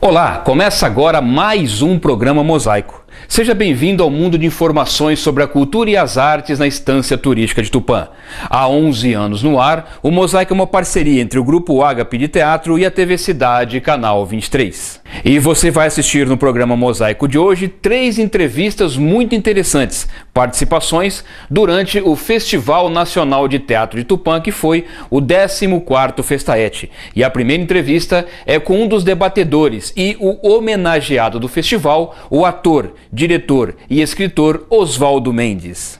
Olá, começa agora mais um programa Mosaico. Seja bem-vindo ao mundo de informações sobre a cultura e as artes na Estância Turística de Tupã. Há 11 anos no ar, o Mosaico é uma parceria entre o Grupo Ágape de Teatro e a TV Cidade, Canal 23. E você vai assistir no programa Mosaico de hoje 3 entrevistas muito interessantes, participações durante o Festival Nacional de Teatro de Tupã, que foi o 14º Festaete. E a primeira entrevista é com um dos debatedores e o homenageado do festival, o ator, diretor e escritor Oswaldo Mendes.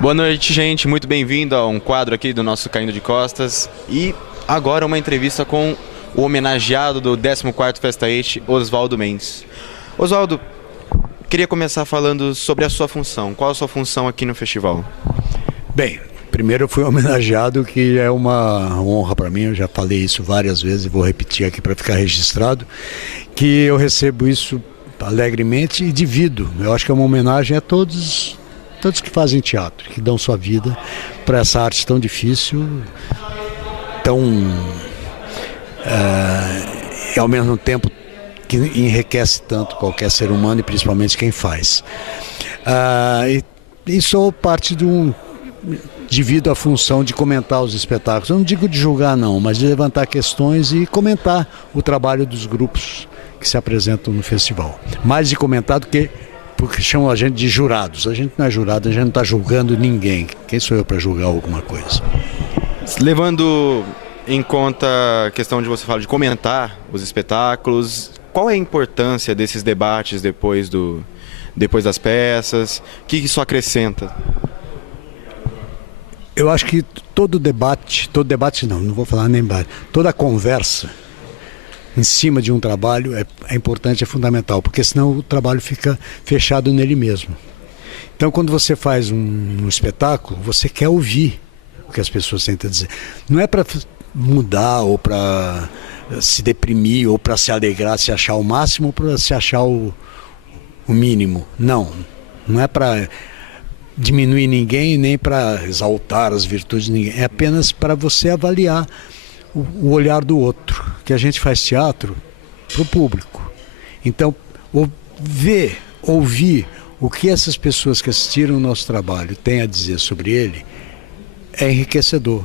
Boa noite, gente. Muito bem-vindo a um quadro aqui do nosso Caindo de Costas. E agora uma entrevista com o homenageado do 14º Festaete, Oswaldo Mendes. Oswaldo, queria começar falando sobre a sua função. Qual a sua função aqui no festival? Bem, primeiro eu fui homenageado, que é uma honra para mim. Eu já falei isso várias vezes e vou repetir aqui para ficar registrado, que eu recebo isso alegremente e divido. Eu acho que é uma homenagem a todos que fazem teatro, que dão sua vida para essa arte tão difícil, tão e ao mesmo tempo que enriquece tanto qualquer ser humano e principalmente quem faz. E sou parte divido a função de comentar os espetáculos. Eu não digo de julgar não, mas de levantar questões e comentar o trabalho dos grupos que se apresentam no festival. Mais de comentar do que porque chamam a gente de jurados. A gente não é jurado, a gente não está julgando ninguém. Quem sou eu para julgar alguma coisa? Levando em conta a questão de você falar de comentar os espetáculos, qual é a importância desses debates depois das peças? O que isso acrescenta? Eu acho que todo debate não vou falar nem debate, toda conversa em cima de um trabalho é importante, é fundamental, porque senão o trabalho fica fechado nele mesmo. Então, quando você faz um espetáculo, você quer ouvir o que as pessoas tentam dizer. Não é para mudar ou para se deprimir ou para se alegrar, se achar o máximo ou para se achar o mínimo. Não é para diminuir ninguém nem para exaltar as virtudes de ninguém. É apenas para você avaliar o olhar do outro, que a gente faz teatro para o público. Então, ouvir o que essas pessoas que assistiram o nosso trabalho têm a dizer sobre ele é enriquecedor.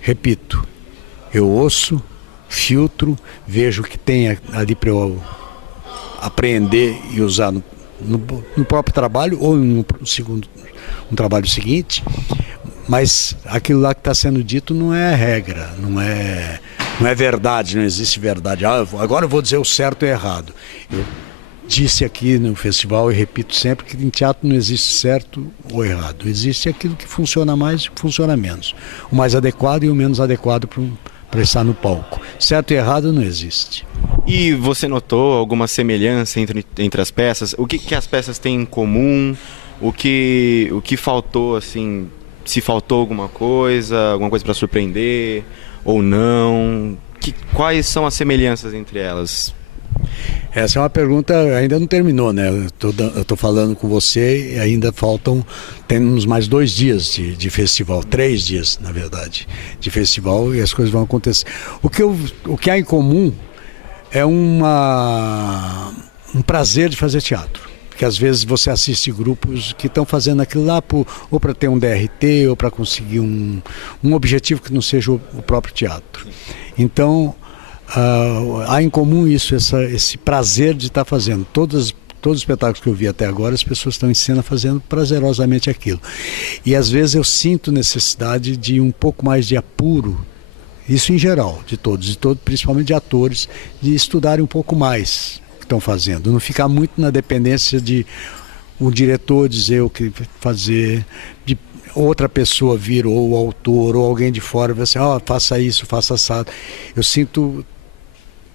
Repito, eu ouço, filtro, vejo o que tem ali para eu aprender e usar no próprio trabalho ou no trabalho seguinte. Mas aquilo lá que está sendo dito não é regra, não é verdade, não existe verdade. Agora eu vou dizer o certo e o errado. Eu disse aqui no festival e repito sempre que em teatro não existe certo ou errado. Existe aquilo que funciona mais e que funciona menos. O mais adequado e o menos adequado para estar no palco. Certo e errado não existe. E você notou alguma semelhança entre as peças? O que as peças têm em comum? O que faltou, assim... Se faltou alguma coisa para surpreender ou não? Quais são as semelhanças entre elas? Essa é uma pergunta, ainda não terminou, né? Eu estou falando com você e ainda temos mais 2 dias de festival, 3 dias, na verdade, de festival, e as coisas vão acontecer. O que há em comum é um prazer de fazer teatro. Porque às vezes você assiste grupos que estão fazendo aquilo lá ou para ter um DRT ou para conseguir um objetivo que não seja o próprio teatro. Então, há em comum esse prazer de estar fazendo. Todos os espetáculos que eu vi até agora, as pessoas estão em cena fazendo prazerosamente aquilo. E às vezes eu sinto necessidade de um pouco mais de apuro, isso em geral, de todos, principalmente de atores, de estudarem um pouco mais estão fazendo, não ficar muito na dependência de o diretor dizer o que fazer, de outra pessoa vir, ou o autor, ou alguém de fora, vai assim, faça isso, faça assado. Eu sinto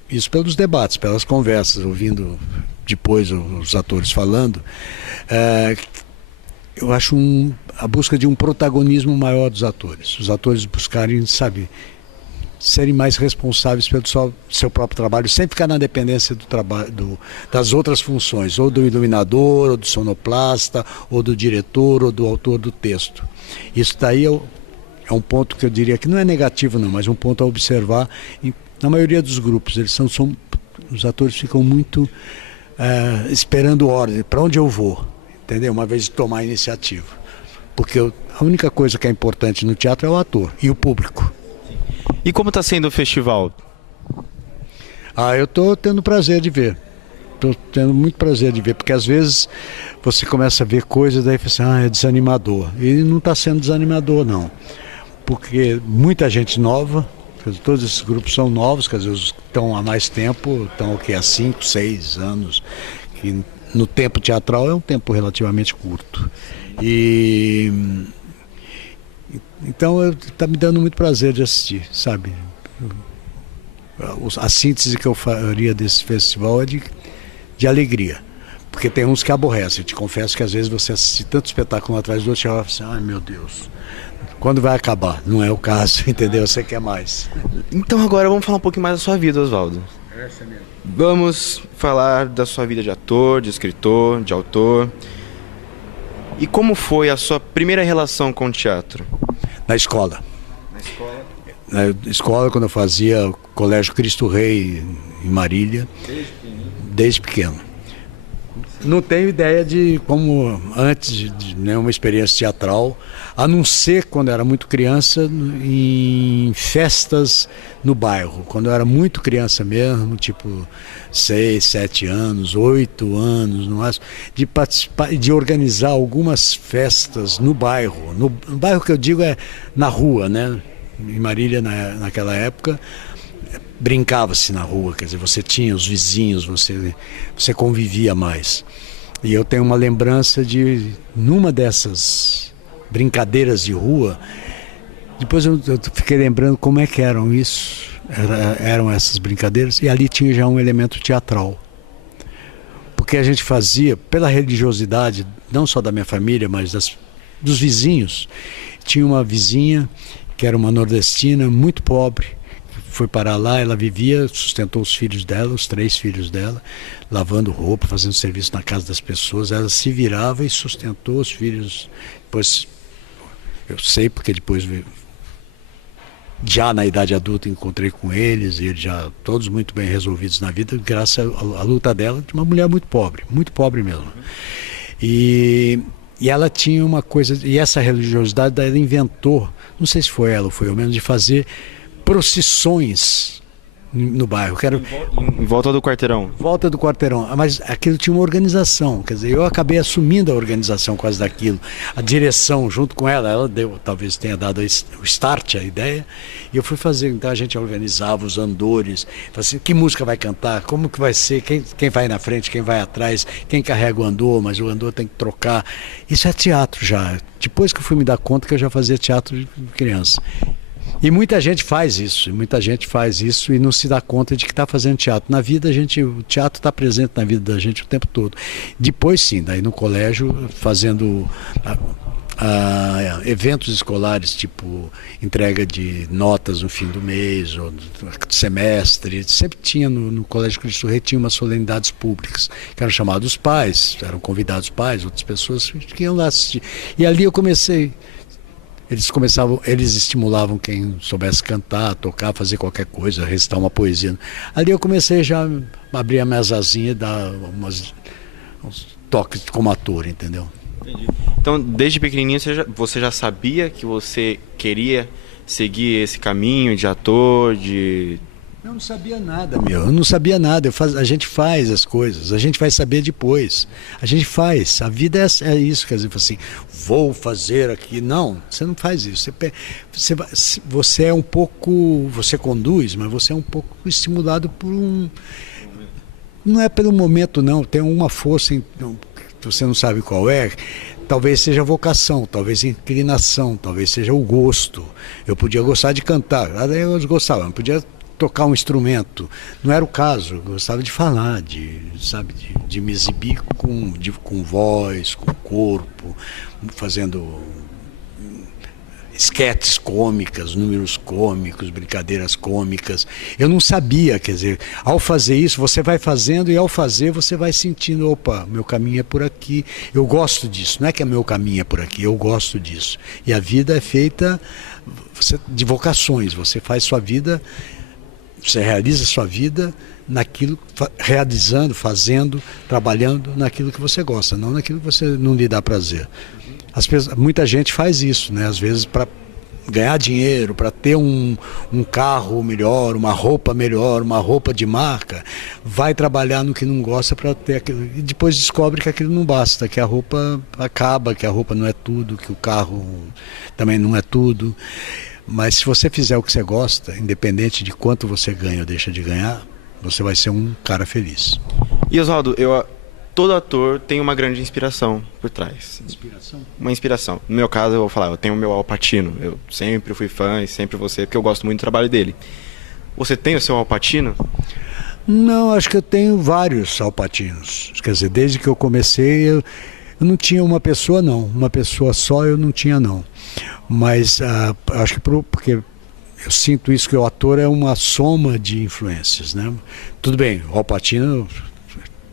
isso pelos debates, pelas conversas, ouvindo depois os atores falando, eu acho a busca de um protagonismo maior dos atores, os atores buscarem, serem mais responsáveis pelo seu próprio trabalho, sem ficar na dependência do trabalho, das outras funções, ou do iluminador, ou do sonoplasta, ou do diretor, ou do autor do texto. Isso daí é um ponto que eu diria que não é negativo não, mas um ponto a observar na maioria dos grupos. Eles são Os atores ficam muito esperando ordem, para onde eu vou, entendeu? Uma vez de tomar a iniciativa. Porque a única coisa que é importante no teatro é o ator e o público. E como está sendo o festival? Eu estou tendo prazer de ver. Estou tendo muito prazer de ver, porque às vezes você começa a ver coisas, daí você é desanimador. E não está sendo desanimador, não. Porque muita gente nova, todos esses grupos são novos, quer dizer, os que estão há mais tempo, estão há 5, 6 anos, que no tempo teatral é um tempo relativamente curto. Então está me dando muito prazer de assistir, sabe? A síntese que eu faria desse festival é de alegria, porque tem uns que aborrecem. Eu te confesso que às vezes você assiste tanto espetáculo um atrás do outro e fala assim, ai meu Deus, quando vai acabar? Não é o caso, entendeu? Você quer mais. Então agora vamos falar um pouquinho mais da sua vida, Oswaldo. Essa mesmo. Vamos falar da sua vida de ator, de escritor, de autor. E como foi a sua primeira relação com o teatro? Na escola. Na escola? Na escola, quando eu fazia o Colégio Cristo Rei em Marília. Desde pequeno. Não tenho ideia de como, antes de nenhuma experiência teatral, a não ser quando eu era muito criança, em festas no bairro. Quando eu era muito criança mesmo, tipo 6, 7 anos, 8 anos, no máximo, de participar, de organizar algumas festas no bairro. No bairro que eu digo é na rua, né? Em Marília, naquela época, brincava-se na rua, quer dizer, você tinha os vizinhos, você convivia mais. E eu tenho uma lembrança de, numa dessas brincadeiras de rua, depois eu fiquei lembrando como é que eram isso, eram essas brincadeiras, e ali tinha já um elemento teatral. Porque a gente fazia, pela religiosidade, não só da minha família, mas dos vizinhos. Tinha uma vizinha que era uma nordestina, muito pobre, foi parar lá, ela vivia, sustentou os filhos dela, os 3 filhos dela, lavando roupa, fazendo serviço na casa das pessoas. Ela se virava e sustentou os filhos. Depois, eu sei porque depois, já na idade adulta, encontrei com eles, e eles já todos muito bem resolvidos na vida, graças à luta dela, de uma mulher muito pobre mesmo. E ela tinha uma coisa, e essa religiosidade ela inventou, não sei se foi ela ou foi eu mesmo, de fazer procissões no bairro. Em volta do quarteirão? Volta do quarteirão. Mas aquilo tinha uma organização. Quer dizer, eu acabei assumindo a organização quase daquilo. A direção junto com ela. Ela deu, talvez tenha dado o start, a ideia. E eu fui fazer. Então a gente organizava os andores. Assim, que música vai cantar? Como que vai ser? Quem vai na frente? Quem vai atrás? Quem carrega o andor? Mas o andor tem que trocar. Isso é teatro já. Depois que eu fui me dar conta que eu já fazia teatro de criança. E muita gente faz isso e não se dá conta de que está fazendo teatro. Na vida, o teatro está presente na vida da gente o tempo todo. Depois sim, daí no colégio, fazendo eventos escolares, tipo entrega de notas no fim do mês, ou do semestre. Sempre tinha no Colégio Cristo Rei, tinha umas solenidades públicas, que eram chamados pais, eram convidados pais, outras pessoas que iam lá assistir. E ali eu comecei. Eles estimulavam quem soubesse cantar, tocar, fazer qualquer coisa, recitar uma poesia. Ali eu comecei já a abrir a minha asazinha e dar uns toques como ator, entendeu? Entendi. Então, desde pequenininho você já sabia que você queria seguir esse caminho de ator, de... Eu não sabia nada, eu não sabia nada. A gente faz as coisas, a gente vai saber depois. A gente faz, a vida é isso, quer dizer, assim, vou fazer aqui. Não, você não faz isso. Você é um pouco, você conduz, mas você é um pouco estimulado por não é pelo momento não, tem uma força que você não sabe qual é. Talvez seja vocação, talvez inclinação, talvez seja o gosto. Eu podia gostar de cantar, eu gostava, não podia tocar um instrumento, não era o caso. Eu gostava de falar, de me exibir com voz, com corpo, fazendo esquetes cômicas, números cômicos, brincadeiras cômicas. Eu não sabia, quer dizer, ao fazer isso, você vai fazendo e ao fazer você vai sentindo, opa, meu caminho é por aqui, eu gosto disso, não é que é meu caminho é por aqui, eu gosto disso. E a vida é feita de vocações, você faz sua vida Você realiza a sua vida naquilo, realizando, fazendo, trabalhando naquilo que você gosta, não naquilo que você não lhe dá prazer. Muita gente faz isso, né? Às vezes para ganhar dinheiro, para ter um carro melhor, uma roupa melhor, uma roupa de marca, vai trabalhar no que não gosta para ter aquilo. E depois descobre que aquilo não basta, que a roupa acaba, que a roupa não é tudo, que o carro também não é tudo. Mas se você fizer o que você gosta, independente de quanto você ganha ou deixa de ganhar, você vai ser um cara feliz. E Oswaldo, todo ator tem uma grande inspiração por trás. Inspiração? Uma inspiração. No meu caso, eu vou falar, eu tenho o meu Al Pacino. Eu sempre fui fã e sempre vou ser, porque eu gosto muito do trabalho dele. Você tem o seu Al Pacino? Não, acho que eu tenho vários Al Pacinos. Quer dizer, desde que eu comecei, eu não tinha uma pessoa, não. Uma pessoa só eu não tinha, não. Mas acho que porque eu sinto isso, que o ator é uma soma de influências, né? Tudo bem, o Al Pacino,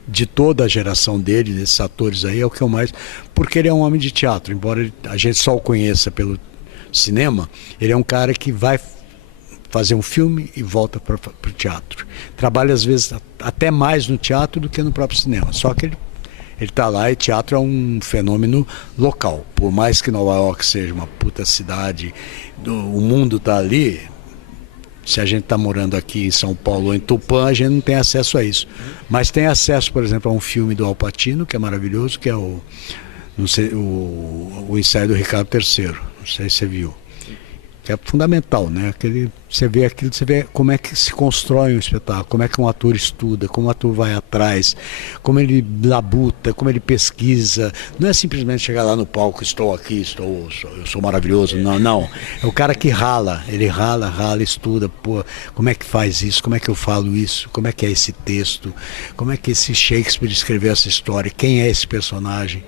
de toda a geração dele, desses atores aí, é o que eu mais... Porque ele é um homem de teatro, embora a gente só o conheça pelo cinema, ele é um cara que vai fazer um filme e volta para o teatro. Trabalha, às vezes, até mais no teatro do que no próprio cinema. Só que ele está lá, e teatro é um fenômeno local. Por mais que Nova York seja uma puta cidade, o mundo está ali. Se a gente está morando aqui em São Paulo ou em Tupã, a gente não tem acesso a isso. Mas tem acesso, por exemplo, a um filme do Al Pacino, que é maravilhoso, que é o Ensaio do Ricardo III. Não sei se você viu. Que é fundamental, né? Você vê aquilo, você vê como é que se constrói um espetáculo, como é que um ator estuda, como o ator vai atrás, como ele labuta, como ele pesquisa. Não é simplesmente chegar lá no palco, estou aqui, eu sou maravilhoso. Não. É o cara que rala, ele rala, estuda, pô, como é que faz isso, como é que eu falo isso, como é que é esse texto, como é que esse Shakespeare escreveu essa história, quem é esse personagem.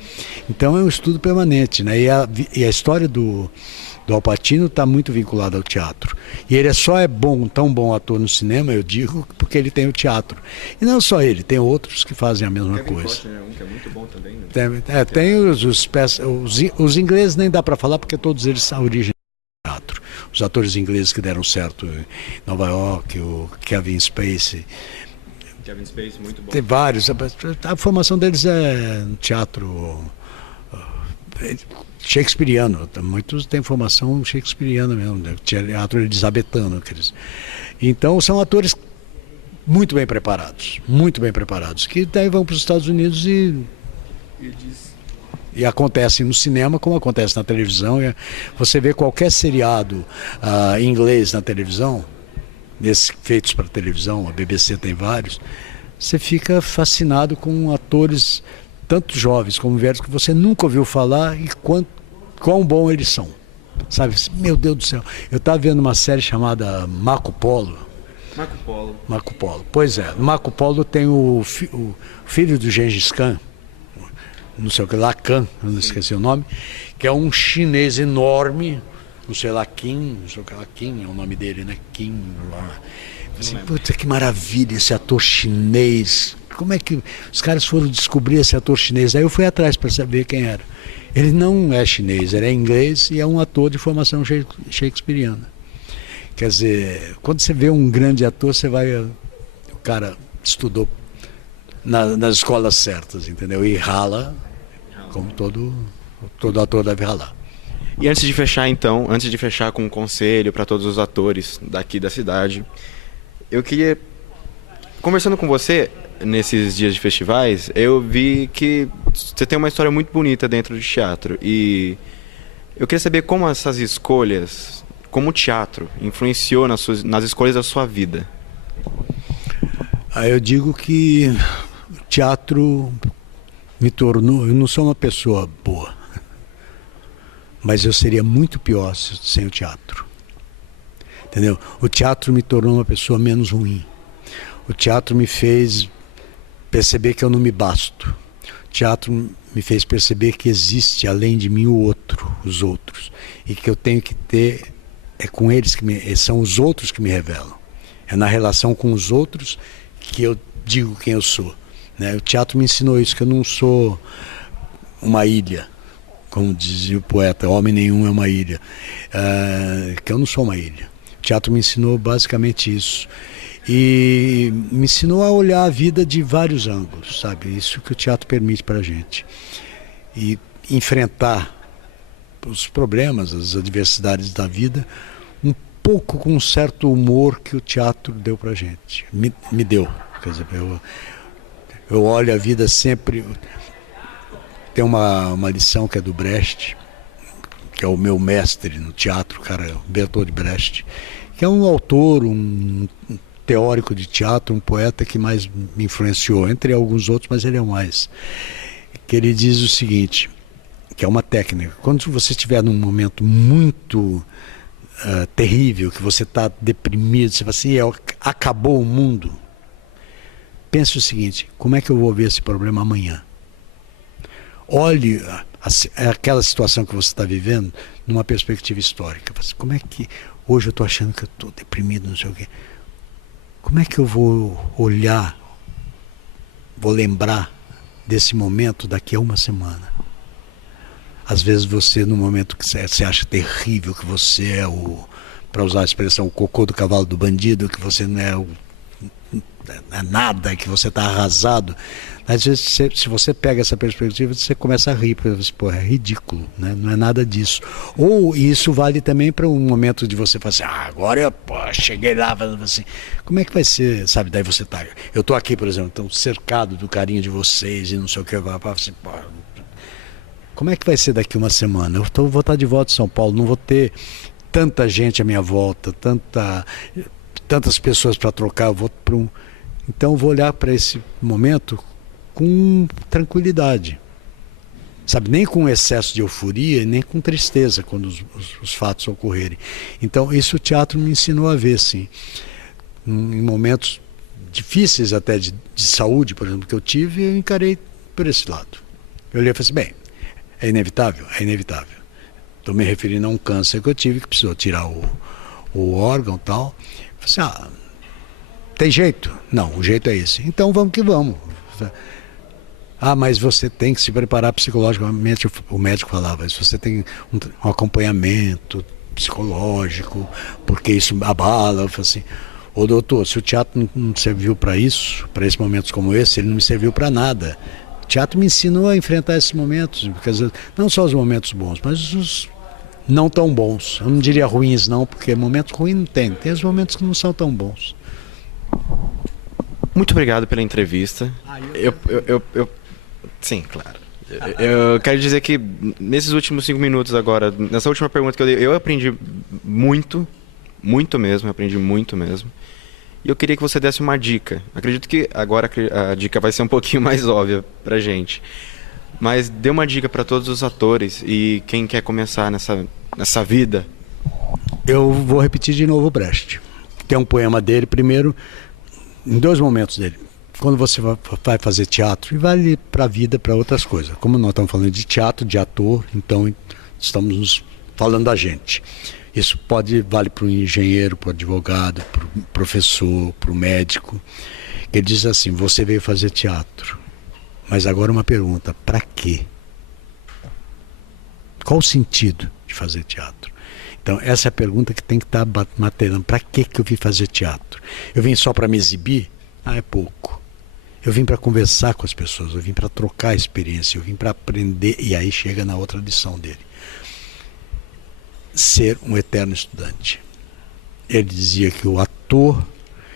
Então é um estudo permanente, né? E a história do Al Pacino está muito vinculado ao teatro. E ele só é tão bom ator no cinema, eu digo, porque ele tem o teatro. E não só ele, tem outros que fazem a mesma coisa. Costner é um que é muito bom também, né? Tem os ingleses, nem dá para falar, porque todos eles são a origem do teatro. Os atores ingleses que deram certo em Nova York, o Kevin Spacey. Kevin Spacey, muito bom. Tem vários. A formação deles é no teatro shakespeariano, muitos têm formação shakespeariana mesmo, né? Teatro elizabetano. Então são atores muito bem preparados, que daí vão para os Estados Unidos e acontecem no cinema como acontece na televisão. Você vê qualquer seriado em inglês na televisão, desses feitos para televisão, a BBC tem vários, você fica fascinado com atores tanto jovens como velhos que você nunca ouviu falar e quão bom eles são. Sabe? Meu Deus do céu. Eu estava vendo uma série chamada Marco Polo. Marco Polo. Pois é, no Marco Polo tem o filho do Gengis Khan, não sei o que lá, Khan, eu não esqueci o nome, que é um chinês enorme, não sei lá, Kim é o nome dele, né? Kim. Assim, puta, que maravilha esse ator chinês. Como é que os caras foram descobrir esse ator chinês? Aí eu fui atrás para saber quem era. Ele não é chinês, ele é inglês e é um ator de formação shakespeariana. Quer dizer, quando você vê um grande ator, o cara estudou nas escolas certas, entendeu? E rala, como todo ator deve ralar. E antes de fechar com um conselho para todos os atores daqui da cidade, eu queria, conversando com você nesses dias de festivais, eu vi que você tem uma história muito bonita dentro do teatro. E eu queria saber como essas escolhas, como o teatro influenciou nas escolhas da sua vida. Eu digo que o teatro me tornou... Eu não sou uma pessoa boa, mas eu seria muito pior sem o teatro. Entendeu? O teatro me tornou uma pessoa menos ruim. O teatro me fez perceber que eu não me basto. O teatro me fez perceber que existe além de mim os outros. E que eu tenho que ter, com eles, são os outros que me revelam. É na relação com os outros que eu digo quem eu sou. Né? O teatro me ensinou isso, que eu não sou uma ilha. Como dizia o poeta, homem nenhum é uma ilha. Que eu não sou uma ilha. O teatro me ensinou basicamente isso. E me ensinou a olhar a vida de vários ângulos, sabe? Isso que o teatro permite para a gente. E enfrentar os problemas, as adversidades da vida, um pouco com um certo humor que o teatro deu para a gente. Me deu. Quer dizer, eu olho a vida sempre... Tem uma lição que é do Brecht, que é o meu mestre no teatro, cara, Bertolt Brecht, que é um autor, um teórico de teatro, um poeta que mais me influenciou, entre alguns outros, mas ele é o mais. Que ele diz o seguinte, que é uma técnica: quando você estiver num momento muito terrível, que você está deprimido, você fala assim, acabou o mundo, pense o seguinte: como é que eu vou ver esse problema amanhã? Olhe aquela situação que você está vivendo numa perspectiva histórica. Como é que hoje eu estou achando que eu estou deprimido, não sei o quê. Como é que eu vou olhar, vou lembrar desse momento daqui a uma semana? Às vezes você, no momento que você acha terrível, que você é para usar a expressão, o cocô do cavalo do bandido, que você não é nada, que você está arrasado. Às vezes, se você pega essa perspectiva, você começa a rir, porque você, pô, é ridículo, né? Não é nada disso. Ou isso vale também para um momento de você falar assim, agora eu cheguei lá, assim, como é que vai ser, sabe? Daí você tá, eu estou aqui, por exemplo, tão cercado do carinho de vocês e não sei o que, assim, pô, como é que vai ser daqui uma semana? Eu vou estar de volta em São Paulo, não vou ter tanta gente à minha volta, tantas pessoas para trocar, eu vou para Então eu vou olhar para esse momento com tranquilidade, sabe, nem com excesso de euforia, nem com tristeza quando os fatos ocorrerem. Então isso o teatro me ensinou a ver, sim, em momentos difíceis até de saúde, por exemplo, que eu tive, eu encarei por esse lado. Eu olhei e falei assim, bem, é inevitável? É inevitável. Estou me referindo a um câncer que eu tive, que precisou tirar o órgão e tal. Eu falei assim, tem jeito? Não, o jeito é esse. Então vamos que vamos. Mas você tem que se preparar psicologicamente, o médico falava, você tem um acompanhamento psicológico, porque isso abala. Eu falei assim, ô doutor, se o teatro não serviu para isso, para esses momentos como esse, ele não me serviu para nada. O teatro me ensinou a enfrentar esses momentos, porque não só os momentos bons, mas os não tão bons. Eu não diria ruins não, porque momentos ruins não tem os momentos que não são tão bons. Muito obrigado pela entrevista. Sim, claro. Eu quero dizer que nesses últimos 5 minutos agora, nessa última pergunta que eu dei, eu aprendi muito mesmo, aprendi muito mesmo. E eu queria que você desse uma dica. Acredito que agora a dica vai ser um pouquinho mais óbvia pra gente. Mas dê uma dica para todos os atores e quem quer começar nessa vida. Eu vou repetir de novo o Brecht. Tem um poema dele, primeiro, em 2 momentos dele. Quando você vai fazer teatro, e vale para a vida, para outras coisas. Como nós estamos falando de teatro, de ator, então estamos falando da gente. Isso vale para o engenheiro, para o advogado, para o professor, para o médico. Ele diz assim, você veio fazer teatro, mas agora uma pergunta, para quê? Qual o sentido de fazer teatro? Então essa é a pergunta que tem que estar materializando. Para que eu vim fazer teatro? Eu vim só para me exibir? É pouco. Eu vim para conversar com as pessoas, eu vim para trocar experiência, eu vim para aprender, e aí chega na outra lição dele. Ser um eterno estudante. Ele dizia que o ator,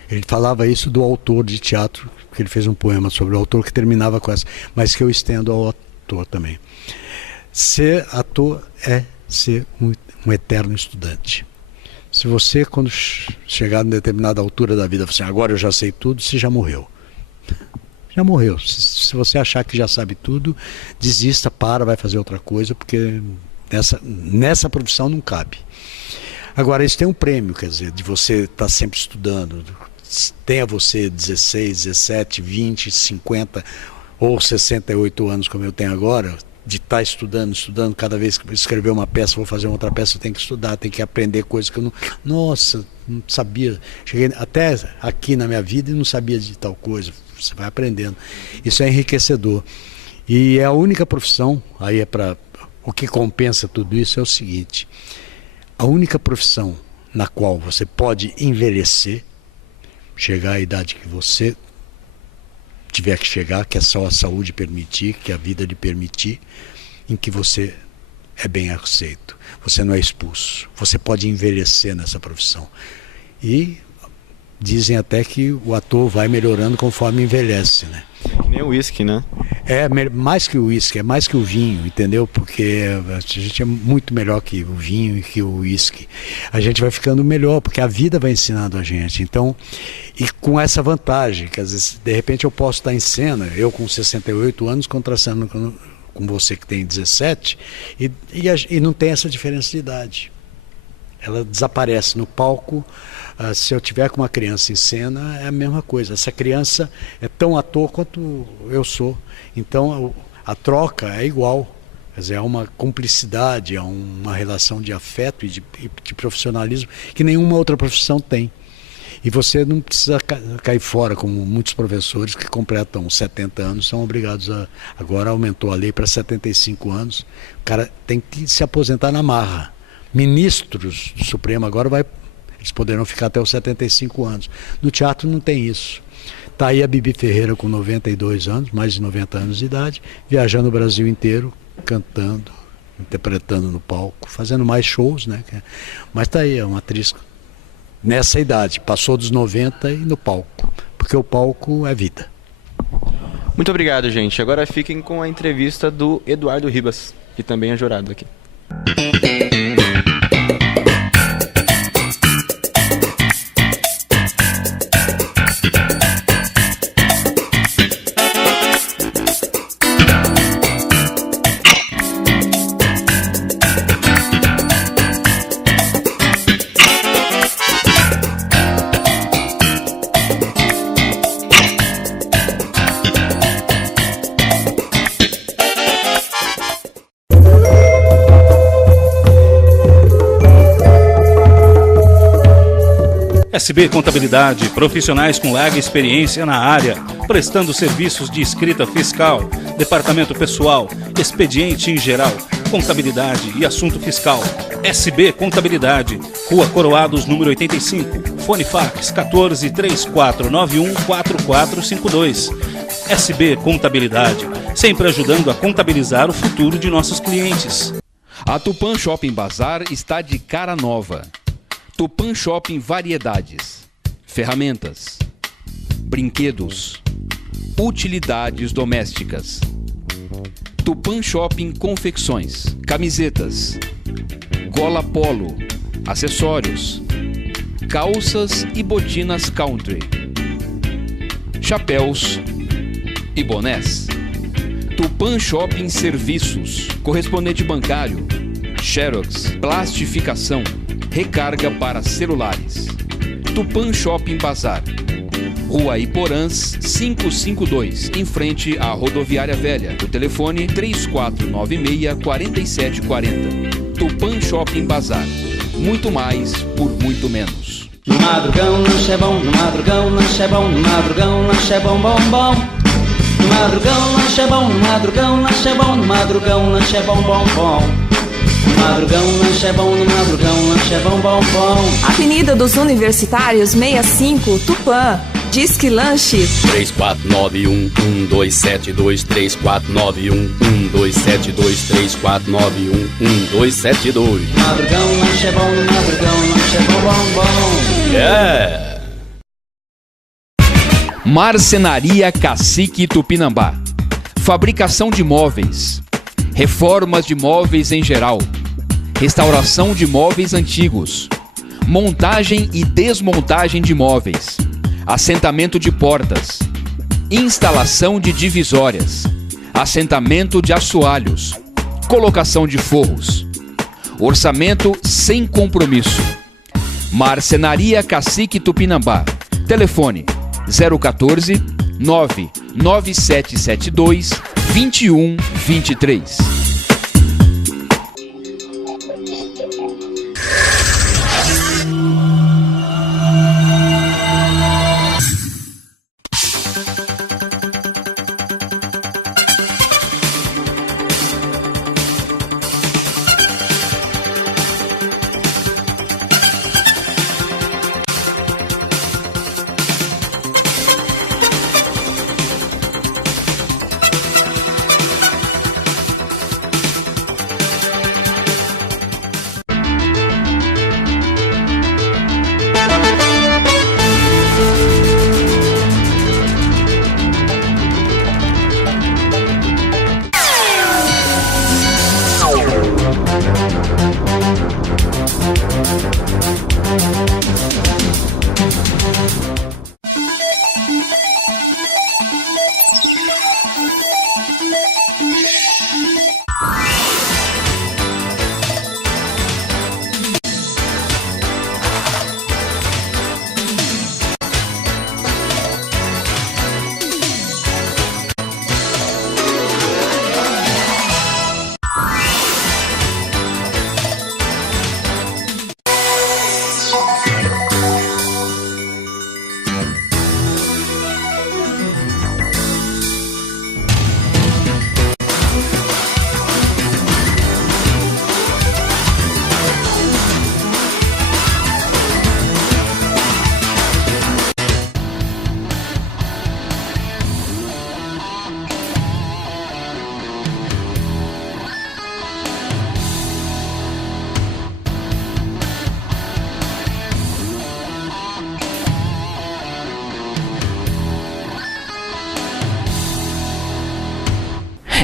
ele falava isso do autor de teatro, que ele fez um poema sobre o autor que terminava com essa, mas que eu estendo ao ator também. Ser ator é ser um eterno estudante. Se você, quando chegar em determinada altura da vida, você agora eu já sei tudo, você já morreu. Já morreu. Se você achar que já sabe tudo, desista, vai fazer outra coisa, porque nessa profissão não cabe. Agora, isso tem um prêmio, quer dizer, de você estar sempre estudando. Tenha você 16, 17, 20, 50 ou 68 anos, como eu tenho agora, de estar estudando, cada vez que eu escrever uma peça, vou fazer outra peça, eu tenho que estudar, tenho que aprender coisas que eu não sabia. Cheguei até aqui na minha vida e não sabia de tal coisa. Você vai aprendendo. Isso é enriquecedor. E é a única profissão, aí o que compensa tudo isso é o seguinte: a única profissão na qual você pode envelhecer, chegar à idade que você tiver que chegar, que é só a saúde permitir, que a vida lhe permitir, em que você é bem aceito, você não é expulso, você pode envelhecer nessa profissão. E dizem até que o ator vai melhorando conforme envelhece, né? Que nem o uísque, né? É mais que o uísque, é mais que o vinho, entendeu? Porque a gente é muito melhor que o vinho e que o uísque. A gente vai ficando melhor, porque a vida vai ensinando a gente. Então, e com essa vantagem, que às vezes, de repente eu posso estar em cena, eu com 68 anos, contracenando com você que tem 17, e não tem essa diferença de idade. Ela desaparece no palco. Se eu tiver com uma criança em cena, é a mesma coisa. Essa criança é tão ator quanto eu sou. Então a troca é igual. Quer dizer, é uma cumplicidade, é uma relação de afeto e de profissionalismo que nenhuma outra profissão tem. E você não precisa cair fora, como muitos professores que completam 70 anos são obrigados a... Agora aumentou a lei para 75 anos. O cara tem que se aposentar na marra. Ministros do Supremo agora eles poderão ficar até os 75 anos. No teatro não tem isso. Está aí a Bibi Ferreira com 92 anos, mais de 90 anos de idade, viajando o Brasil inteiro, cantando, interpretando no palco, fazendo mais shows, né? Mas está aí, é uma atriz nessa idade, passou dos 90 e no palco, porque o palco é vida. Muito obrigado, gente. Agora fiquem com a entrevista do Eduardo Ribas, que também é jurado aqui. SB Contabilidade, profissionais com larga experiência na área, prestando serviços de escrita fiscal, departamento pessoal, expediente em geral, contabilidade e assunto fiscal. SB Contabilidade, Rua Coroados, número 85, fone fax 14 3491 4452. SB Contabilidade, sempre ajudando a contabilizar o futuro de nossos clientes. A Tupã Shopping Bazar está de cara nova. Tupã Shopping Variedades, ferramentas, brinquedos, utilidades domésticas. Tupã Shopping Confecções, camisetas, gola polo, acessórios, calças e botinas country, chapéus e bonés. Tupã Shopping Serviços, correspondente bancário, xerox, plastificação, recarga para celulares. Tupã Shopping Bazar, Rua Iporãs 552, em frente à Rodoviária Velha. O telefone 3496-4740. Tupã Shopping Bazar, muito mais por muito menos. No madrugão lanche é bom, no madrugão lanche é bom, no madrugão lanche é bom, bom, bom. No madrugão lanche é bom, no madrugão lanche é bom, no madrugão lanche é bom, bom, bom. No madrugão lanche é bom, no madrugão lanche é bom, bom, bom. Avenida dos Universitários 65, Tupã. Disque Lanche 3491-1272, 3491-1272, 3491-1272. Madrugão lanche é bom, no madrugão lanche é bom, bom, bom. Yeah! Marcenaria Cacique Tupinambá. Fabricação de móveis, reformas de móveis em geral, restauração de móveis antigos, montagem e desmontagem de móveis, assentamento de portas, instalação de divisórias, assentamento de assoalhos, colocação de forros. Orçamento sem compromisso. Marcenaria Cacique Tupinambá. Telefone 014 99772 2123.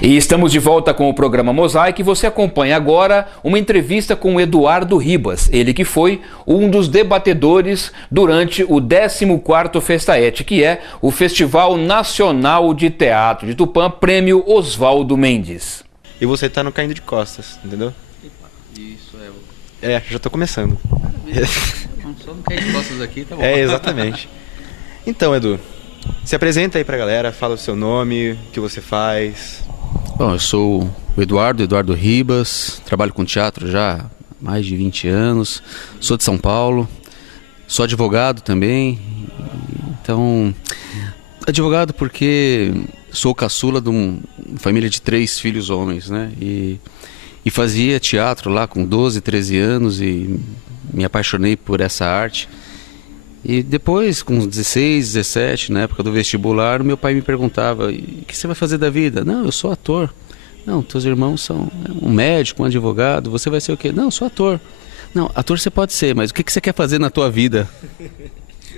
E estamos de volta com o programa Mosaico e você acompanha agora uma entrevista com o Eduardo Ribas, ele que foi um dos debatedores durante o 14º Festaete, que é o Festival Nacional de Teatro de Tupã, Prêmio Oswaldo Mendes. E você tá no Caindo de Costas, entendeu? Isso Já tô começando. só não quer de costas aqui, tá bom. Exatamente. Então, Edu, se apresenta aí pra galera, fala o seu nome, o que você faz. Bom, eu sou o Eduardo Ribas, trabalho com teatro já há mais de 20 anos, sou de São Paulo, sou advogado também, então, advogado porque sou caçula de uma família de 3 filhos homens, né, e fazia teatro lá com 12, 13 anos e me apaixonei por essa arte. E depois, com 16, 17, na época do vestibular, meu pai me perguntava: o que você vai fazer da vida? Não, eu sou ator. Não, teus irmãos são um médico, um advogado, você vai ser o quê? Não, eu sou ator. Não, ator você pode ser, mas o que você quer fazer na tua vida?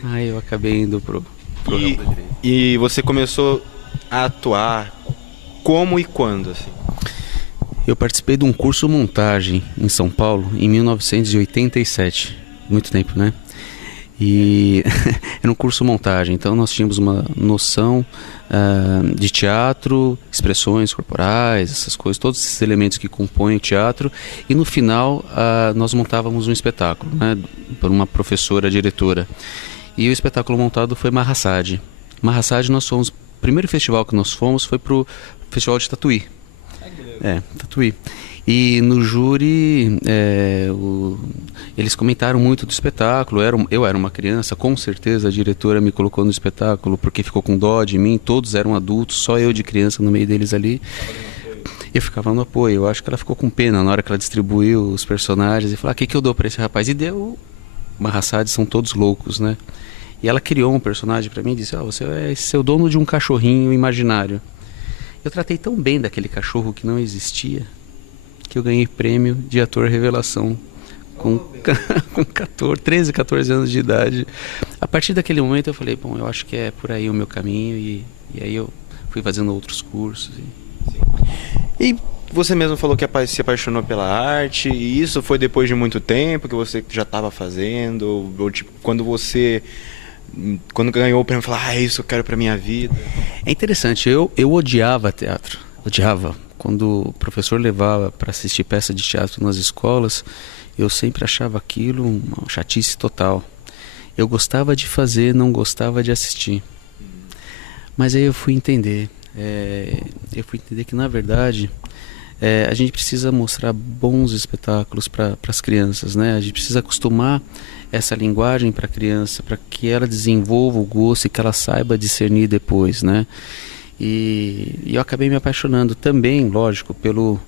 Aí eu acabei indo pro ramo da direita. E você começou a atuar como e quando, assim? Eu participei de um curso montagem em São Paulo em 1987. Muito tempo, né? E era um curso montagem, então nós tínhamos uma noção de teatro, expressões corporais, essas coisas, todos esses elementos que compõem o teatro, e no final nós montávamos um espetáculo, né, por uma professora diretora, e o espetáculo montado foi Marrassade. Nós fomos, o primeiro festival que nós fomos foi pro Festival de Tatuí. Tatuí. E no júri, eles comentaram muito do espetáculo. Eu era uma criança, com certeza a diretora me colocou no espetáculo porque ficou com dó de mim. Todos eram adultos, só eu de criança no meio deles ali. Eu ficava no apoio. Eu acho que ela ficou com pena na hora que ela distribuiu os personagens e falou: o que eu dou para esse rapaz? E deu Marrassade, são todos loucos, né? E ela criou um personagem para mim e disse: você é ser o dono de um cachorrinho imaginário. Eu tratei tão bem daquele cachorro que não existia que eu ganhei prêmio de ator revelação com 13, 14 anos de idade. A partir daquele momento eu falei: bom, eu acho que é por aí o meu caminho, e aí eu fui fazendo outros cursos. E você mesmo falou que se apaixonou pela arte, e isso foi depois de muito tempo que você já estava fazendo, ou tipo, quando ganhou o prêmio, falou: é isso que eu quero pra minha vida? É interessante, eu odiava teatro, odiava. Quando o professor levava para assistir peça de teatro nas escolas, eu sempre achava aquilo uma chatice total. Eu gostava de fazer, não gostava de assistir. Mas aí eu fui entender que, na verdade, a gente precisa mostrar bons espetáculos para as crianças, né? A gente precisa acostumar essa linguagem para a criança, para que ela desenvolva o gosto e que ela saiba discernir depois, né? E eu acabei me apaixonando também, lógico, pelo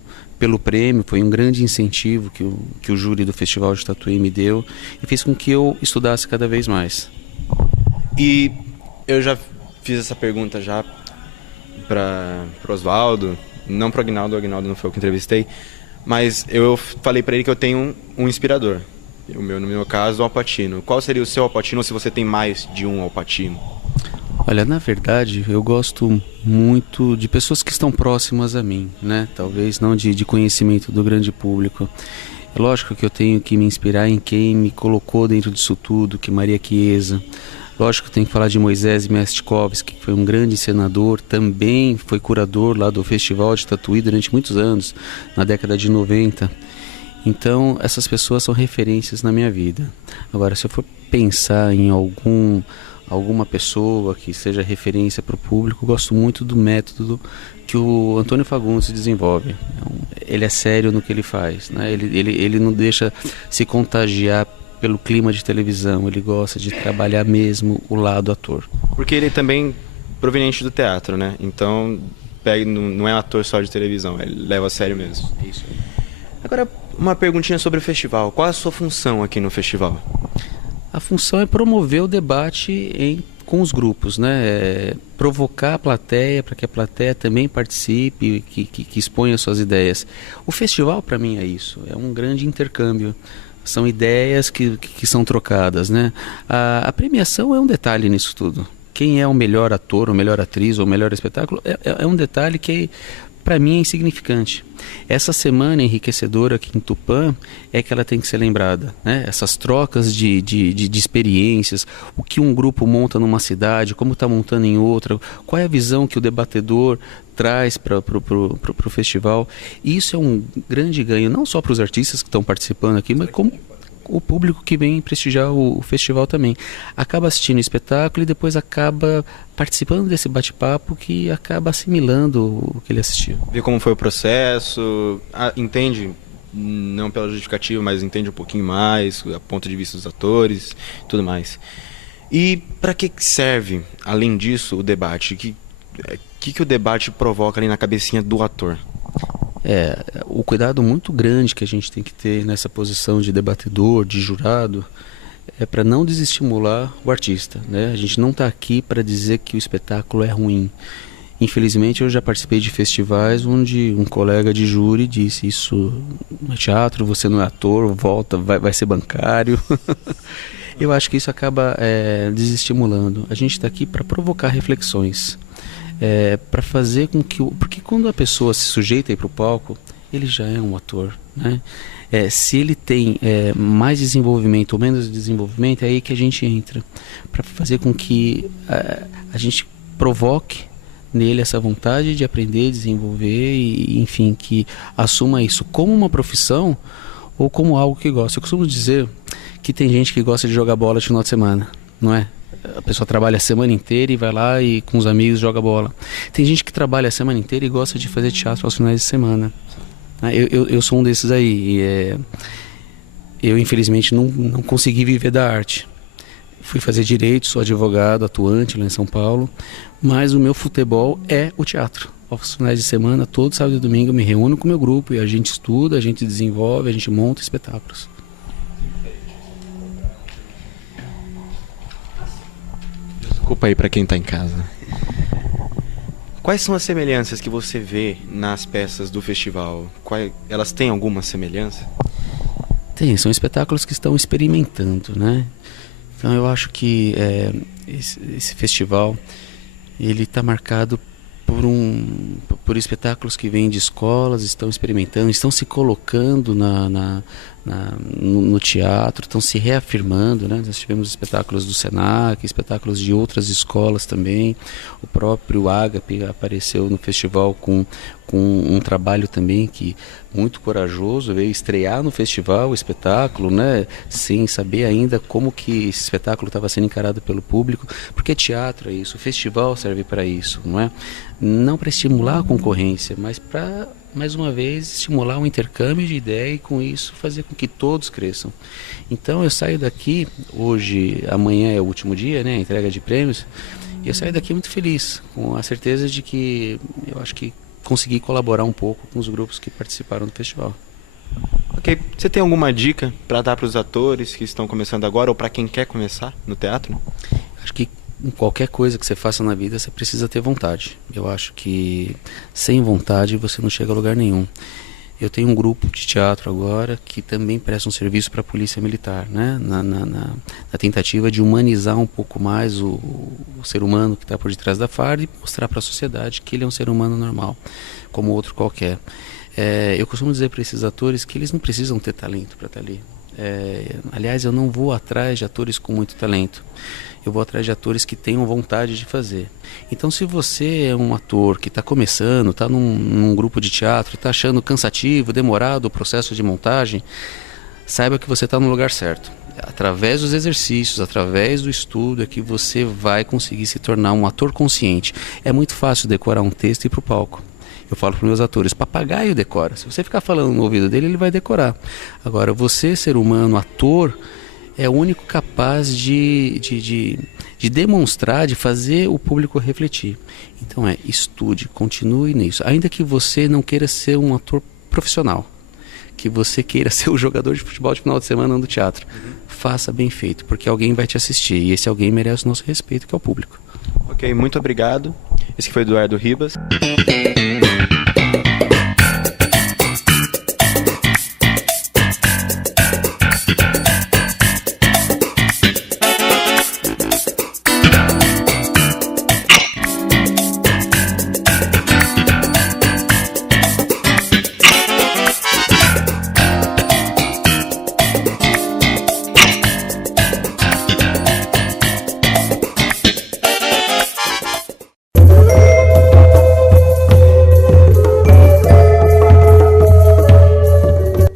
prêmio. Foi um grande incentivo que o júri do Festival de Tatuí me deu e fez com que eu estudasse cada vez mais. E eu já fiz essa pergunta já para o Oswaldo, não para o Aguinaldo não foi o que entrevistei, mas eu falei para ele que eu tenho um inspirador. No meu caso, o Al Pacino. Qual seria o seu Al Pacino, se você tem mais de um Al Pacino? Olha, na verdade, eu gosto muito de pessoas que estão próximas a mim, né? Talvez não de conhecimento do grande público. É lógico que eu tenho que me inspirar em quem me colocou dentro disso tudo, que é Maria Chiesa. Lógico que eu tenho que falar de Moisés Mestkovski, que foi um grande encenador, também foi curador lá do Festival de Tatuí durante muitos anos, na década de 90. Então, essas pessoas são referências na minha vida. Agora, se eu for pensar em alguma pessoa que seja referência para o público, eu gosto muito do método que o Antônio Fagundes desenvolve. Ele é sério no que ele faz, né? Ele não deixa se contagiar pelo clima de televisão, ele gosta de trabalhar mesmo o lado ator. Porque ele também proveniente do teatro, né? Então não é um ator só de televisão, ele leva a sério mesmo. Isso aí. Agora, uma perguntinha sobre o festival. Qual é a sua função aqui no festival? A função é promover o debate com os grupos, né? Provocar a plateia para que a plateia também participe, que exponha suas ideias. O festival, para mim, é isso. É um grande intercâmbio. São ideias que são trocadas, né? A premiação é um detalhe nisso tudo. Quem é o melhor ator, ou melhor atriz, ou melhor espetáculo, é um detalhe que para mim é insignificante. Essa semana enriquecedora aqui em Tupã é que ela tem que ser lembrada, né? Essas trocas de experiências, o que um grupo monta numa cidade, como está montando em outra, qual é a visão que o debatedor traz para o festival. Isso é um grande ganho, não só para os artistas que estão participando aqui, mas como o público que vem prestigiar o festival também. Acaba assistindo o espetáculo e depois acaba participando desse bate-papo, que acaba assimilando o que ele assistiu. Ver como foi o processo, entende, não pela justificativa, mas entende um pouquinho mais, a ponto de vista dos atores, tudo mais. E para que serve, além disso, o debate? O que o debate provoca ali na cabecinha do ator? O cuidado muito grande que a gente tem que ter nessa posição de debatedor, de jurado, é para não desestimular o artista, né? A gente não está aqui para dizer que o espetáculo é ruim. Infelizmente, eu já participei de festivais onde um colega de júri disse: isso não é teatro, você não é ator, volta, vai ser bancário. Eu acho que isso acaba desestimulando. A gente está aqui para provocar reflexões. Para fazer com que... Porque quando a pessoa se sujeita a ir para o palco, ele já é um ator, né? Se ele tem mais desenvolvimento ou menos desenvolvimento, é aí que a gente entra, para fazer com que a gente provoque nele essa vontade de aprender, desenvolver e, enfim, que assuma isso como uma profissão ou como algo que gosta. Eu costumo dizer que tem gente que gosta de jogar bola de final de semana, não é? A pessoa trabalha a semana inteira e vai lá e com os amigos joga bola. Tem gente que trabalha a semana inteira e gosta de fazer teatro aos finais de semana. Eu sou um desses aí. Eu infelizmente não consegui viver da arte. Fui fazer direito, sou advogado, atuante lá em São Paulo. Mas o meu futebol é o teatro. Aos finais de semana, todo sábado e domingo, eu me reúno com o meu grupo e a gente estuda, a gente desenvolve, a gente monta espetáculos. Desculpa aí para quem está em casa. Quais são as semelhanças que você vê nas peças do festival? Elas têm alguma semelhança? Tem, são espetáculos que estão experimentando, né? Então eu acho que esse festival ele está marcado por espetáculos que vêm de escolas, estão experimentando, estão se colocando no teatro, estão se reafirmando, né? Nós tivemos espetáculos do Senac, espetáculos de outras escolas também. O próprio Ágape apareceu no festival com um trabalho também que muito corajoso, veio estrear no festival o espetáculo, né? Sem saber ainda como que esse espetáculo estava sendo encarado pelo público, porque teatro é isso, o festival serve para isso, não é? Não para estimular a concorrência, mas para, mais uma vez, estimular um intercâmbio de ideia e com isso fazer com que todos cresçam. Então eu saio daqui, amanhã é o último dia, né, a entrega de prêmios, e eu saio daqui muito feliz, com a certeza de que eu acho que consegui colaborar um pouco com os grupos que participaram do festival. Ok, você tem alguma dica para dar para os atores que estão começando agora ou para quem quer começar no teatro? Acho que em qualquer coisa que você faça na vida, você precisa ter vontade. Eu acho que sem vontade você não chega a lugar nenhum. Eu tenho um grupo de teatro agora que também presta um serviço para a Polícia Militar, né? Na tentativa de humanizar um pouco mais o ser humano que está por detrás da farda e mostrar para a sociedade que ele é um ser humano normal, como outro qualquer. Eu costumo dizer para esses atores que eles não precisam ter talento para estar ali. Aliás, eu não vou atrás de atores com muito talento. Eu vou atrás de atores que tenham vontade de fazer. Então, se você é um ator que está começando, está num grupo de teatro, está achando cansativo, demorado o processo de montagem, saiba que você está no lugar certo. Através dos exercícios, através do estudo, é que você vai conseguir se tornar um ator consciente. É muito fácil decorar um texto e ir para o palco. Eu falo para os meus atores, papagaio decora. Se você ficar falando no ouvido dele, ele vai decorar. Agora, você, ser humano, ator, é o único capaz de demonstrar, de fazer o público refletir. Então estude, continue nisso. Ainda que você não queira ser um ator profissional, que você queira ser o jogador de futebol de final de semana no teatro, faça bem feito, porque alguém vai te assistir e esse alguém merece o nosso respeito, que é o público. Ok, muito obrigado. Esse foi Eduardo Ribas.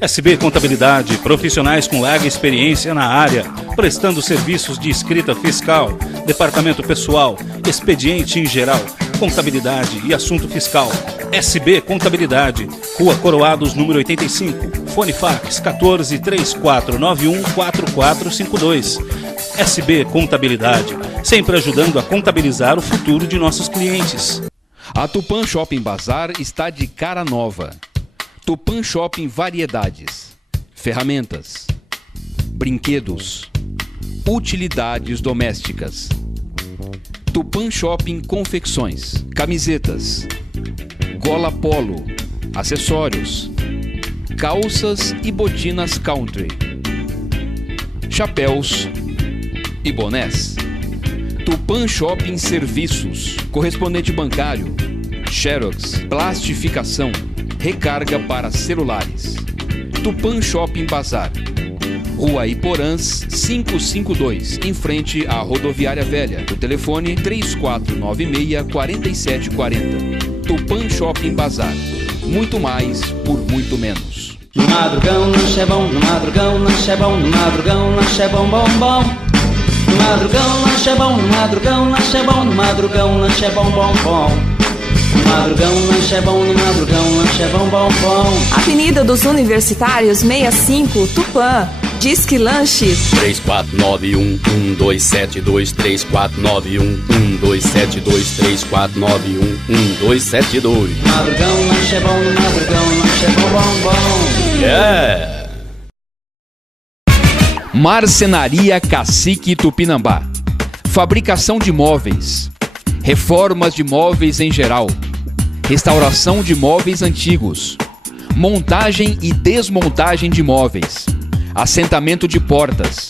SB Contabilidade, profissionais com larga experiência na área, prestando serviços de escrita fiscal, departamento pessoal, expediente em geral, contabilidade e assunto fiscal. SB Contabilidade, Rua Coroados, número 85, Fone Fax 14 3491 4452. SB Contabilidade, sempre ajudando a contabilizar o futuro de nossos clientes. A Tupã Shopping Bazar está de cara nova. Tupã Shopping Variedades, ferramentas, brinquedos, utilidades domésticas. Tupã Shopping Confecções, camisetas, gola polo, acessórios, calças e botinas country, chapéus e bonés. Tupã Shopping Serviços, correspondente bancário, xerox, plastificação, recarga para celulares. Tupã Shopping Bazar, Rua Iporãs 552, em frente à Rodoviária Velha. O telefone 3496-4740. Tupã Shopping Bazar, muito mais por muito menos. No madrugão lanche é bom, no madrugão lanche é bom, no madrugão lanche é bom, bom, bom. No madrugão lanche é bom, no madrugão lanche é bom, no madrugão lanche é bom, bom, bom. No madrugão lanche é bom, no madrugão lanche é bom, bom, bom. Avenida dos Universitários 65, Tupã. Disque Lanche 3491-1272, 3491-1272, 3491-1272. Madrugão lanche é bom, no madrugão lanche é bom, bom, bom. Yeah! Marcenaria Cacique Tupinambá. Fabricação de móveis, reformas de móveis em geral, restauração de móveis antigos, montagem e desmontagem de móveis, assentamento de portas,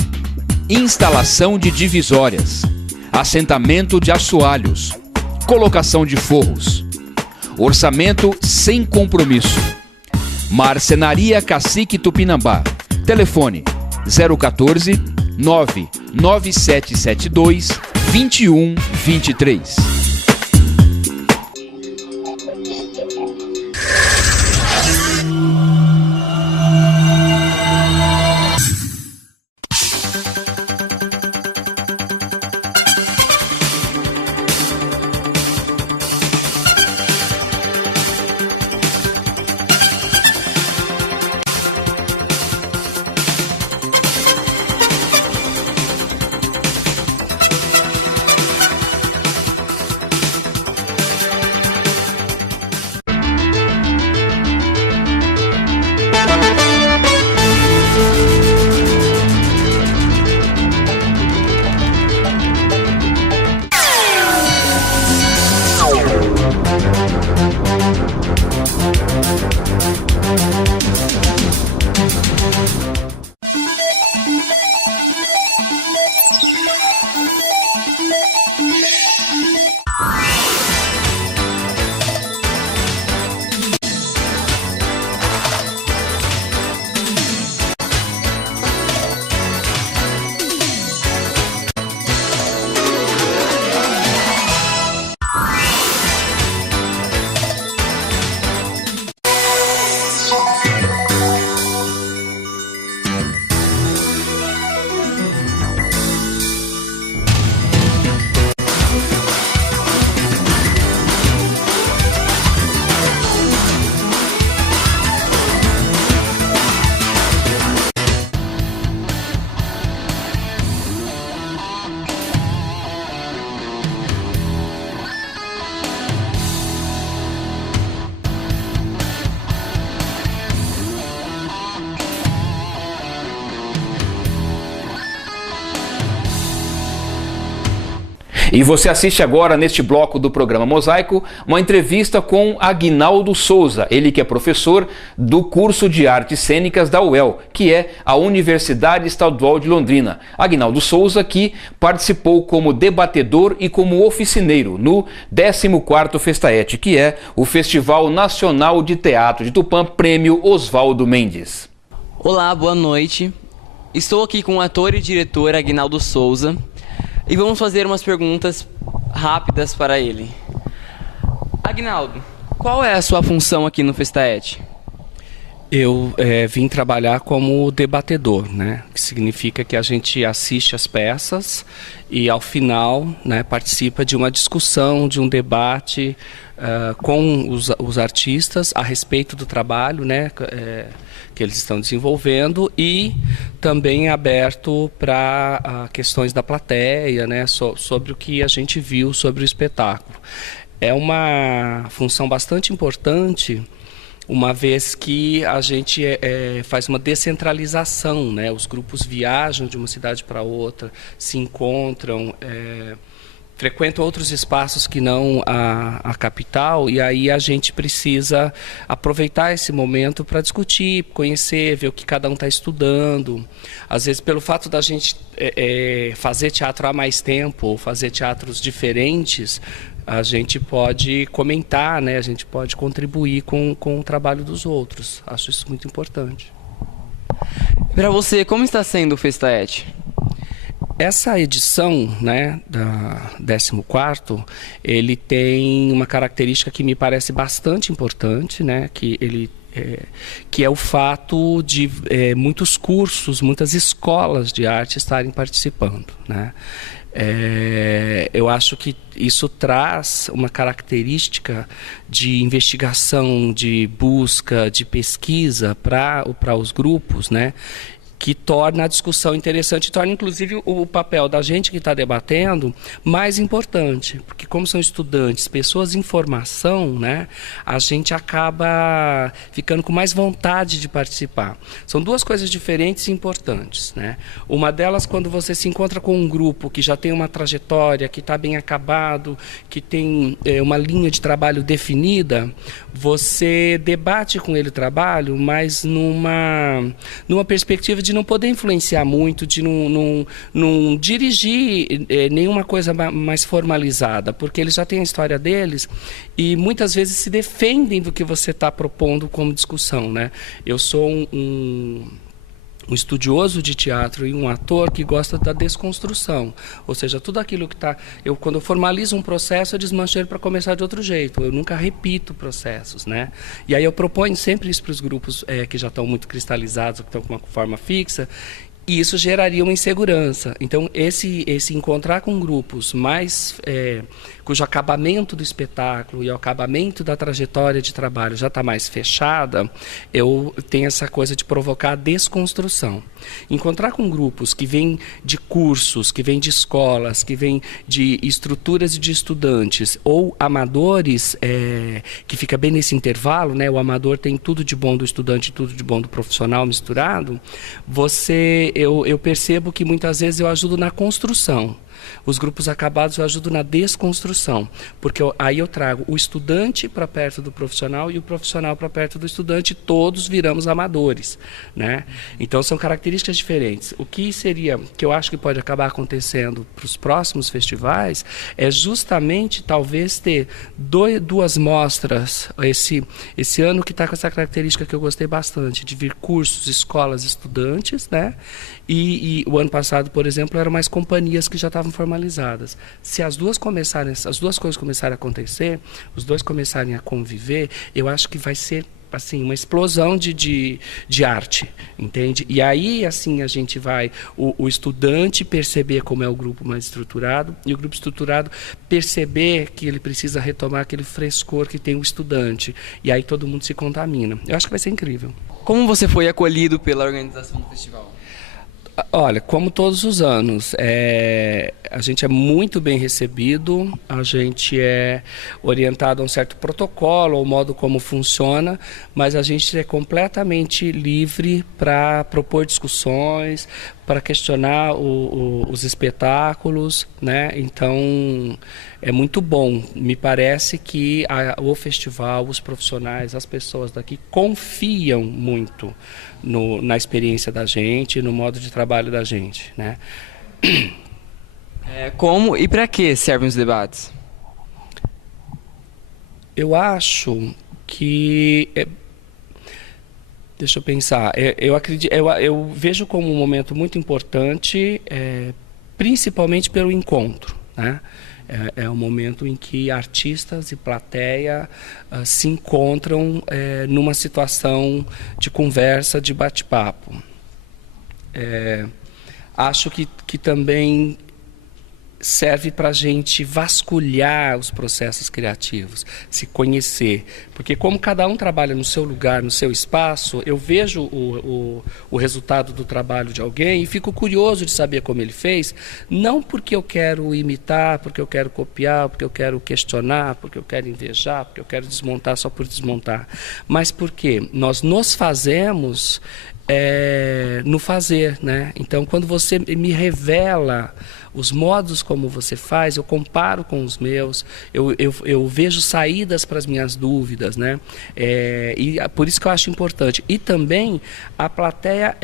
instalação de divisórias, assentamento de assoalhos, colocação de forros. Orçamento sem compromisso. Marcenaria Cacique Tupinambá. Telefone 014 99772 2123. E você assiste agora, neste bloco do programa Mosaico, uma entrevista com Aguinaldo Souza, ele que é professor do curso de Artes Cênicas da UEL, que é a Universidade Estadual de Londrina. Aguinaldo Souza, que participou como debatedor e como oficineiro no 14º Festaete, que é o Festival Nacional de Teatro de Tupã, Prêmio Oswaldo Mendes. Olá, boa noite. Estou aqui com o ator e diretor Aguinaldo Souza e vamos fazer umas perguntas rápidas para ele. Aguinaldo, qual é a sua função aqui no Festaete? Eu vim trabalhar como debatedor, né? Que significa que a gente assiste as peças e, ao final, né, participa de uma discussão, de um debate com os artistas a respeito do trabalho, né, que eles estão desenvolvendo, e também aberto para questões da plateia, né, sobre o que a gente viu sobre o espetáculo. É uma função bastante importante, uma vez que a gente faz uma descentralização, né? Os grupos viajam de uma cidade para outra, se encontram, frequentam outros espaços que não a capital, e aí a gente precisa aproveitar esse momento para discutir, conhecer, ver o que cada um está estudando. Às vezes, pelo fato da gente fazer teatro há mais tempo, ou fazer teatros diferentes, a gente pode comentar, né? A gente pode contribuir com o trabalho dos outros. Acho isso muito importante. Para você, como está sendo o Festaet? Essa edição, né, da 14º, ele tem uma característica que me parece bastante importante, né, que é o fato de muitos cursos, muitas escolas de arte estarem participando, né? Eu acho que isso traz uma característica de investigação, de busca, de pesquisa para os grupos, né? Que torna a discussão interessante, torna inclusive o papel da gente que está debatendo mais importante, porque como são estudantes, pessoas em formação, né, a gente acaba ficando com mais vontade de participar. São duas coisas diferentes e importantes, né? Uma delas, quando você se encontra com um grupo que já tem uma trajetória, que está bem acabado, que tem uma linha de trabalho definida, você debate com ele o trabalho, mas numa perspectiva de não poder influenciar muito, de não dirigir nenhuma coisa mais formalizada, porque eles já têm a história deles e muitas vezes se defendem do que você está propondo como discussão, né? Eu sou um estudioso de teatro e um ator que gosta da desconstrução, ou seja, tudo aquilo que está... Quando eu formalizo um processo, eu desmancho ele para começar de outro jeito, eu nunca repito processos, né? E aí eu proponho sempre isso para os grupos que já estão muito cristalizados, que estão com uma forma fixa, e isso geraria uma insegurança. Então, esse encontrar com grupos mais cujo acabamento do espetáculo e o acabamento da trajetória de trabalho já está mais fechada, eu tenho essa coisa de provocar a desconstrução. Encontrar com grupos que vêm de cursos, que vêm de escolas, que vêm de estruturas de estudantes ou amadores, que fica bem nesse intervalo, né? O amador tem tudo de bom do estudante e tudo de bom do profissional misturado. Eu percebo que muitas vezes eu ajudo na construção. Os grupos acabados eu ajudo na desconstrução, porque aí eu trago o estudante para perto do profissional e o profissional para perto do estudante, todos viramos amadores, né? Então são características diferentes. O que eu acho que pode acabar acontecendo para os próximos festivais é justamente talvez ter duas mostras esse ano, que está com essa característica que eu gostei bastante, de vir cursos, escolas, estudantes, né? E o ano passado, por exemplo, eram mais companhias que já estavam formalizadas. Se as duas coisas começarem a acontecer, os dois começarem a conviver, eu acho que vai ser assim uma explosão de arte, entende? E aí assim a gente vai o estudante perceber como é o grupo mais estruturado e o grupo estruturado perceber que ele precisa retomar aquele frescor que tem o estudante, e aí todo mundo se contamina. Eu acho que vai ser incrível. Como você foi acolhido pela organização do festival? Olha, como todos os anos, a gente é muito bem recebido, a gente é orientado a um certo protocolo, ao modo como funciona, mas a gente é completamente livre para propor discussões, para questionar os espetáculos, né? Então é muito bom. Me parece que o festival, os profissionais, as pessoas daqui confiam muito na experiência da gente, no modo de trabalho da gente, né? Como e para que servem os debates? Eu acho que deixa eu pensar. Eu vejo como um momento muito importante, principalmente pelo encontro, né? É um momento em que artistas e plateia se encontram numa situação de conversa, de bate-papo. Acho que também serve para a gente vasculhar os processos criativos, se conhecer. Porque como cada um trabalha no seu lugar, no seu espaço, eu vejo o resultado do trabalho de alguém e fico curioso de saber como ele fez, não porque eu quero imitar, porque eu quero copiar, porque eu quero questionar, porque eu quero invejar, porque eu quero desmontar só por desmontar, mas porque nós nos fazemos no fazer, né? Então, quando você me revela os modos como você faz, eu comparo com os meus, eu vejo saídas para as minhas dúvidas, né? E por isso que eu acho importante. E também a plateia,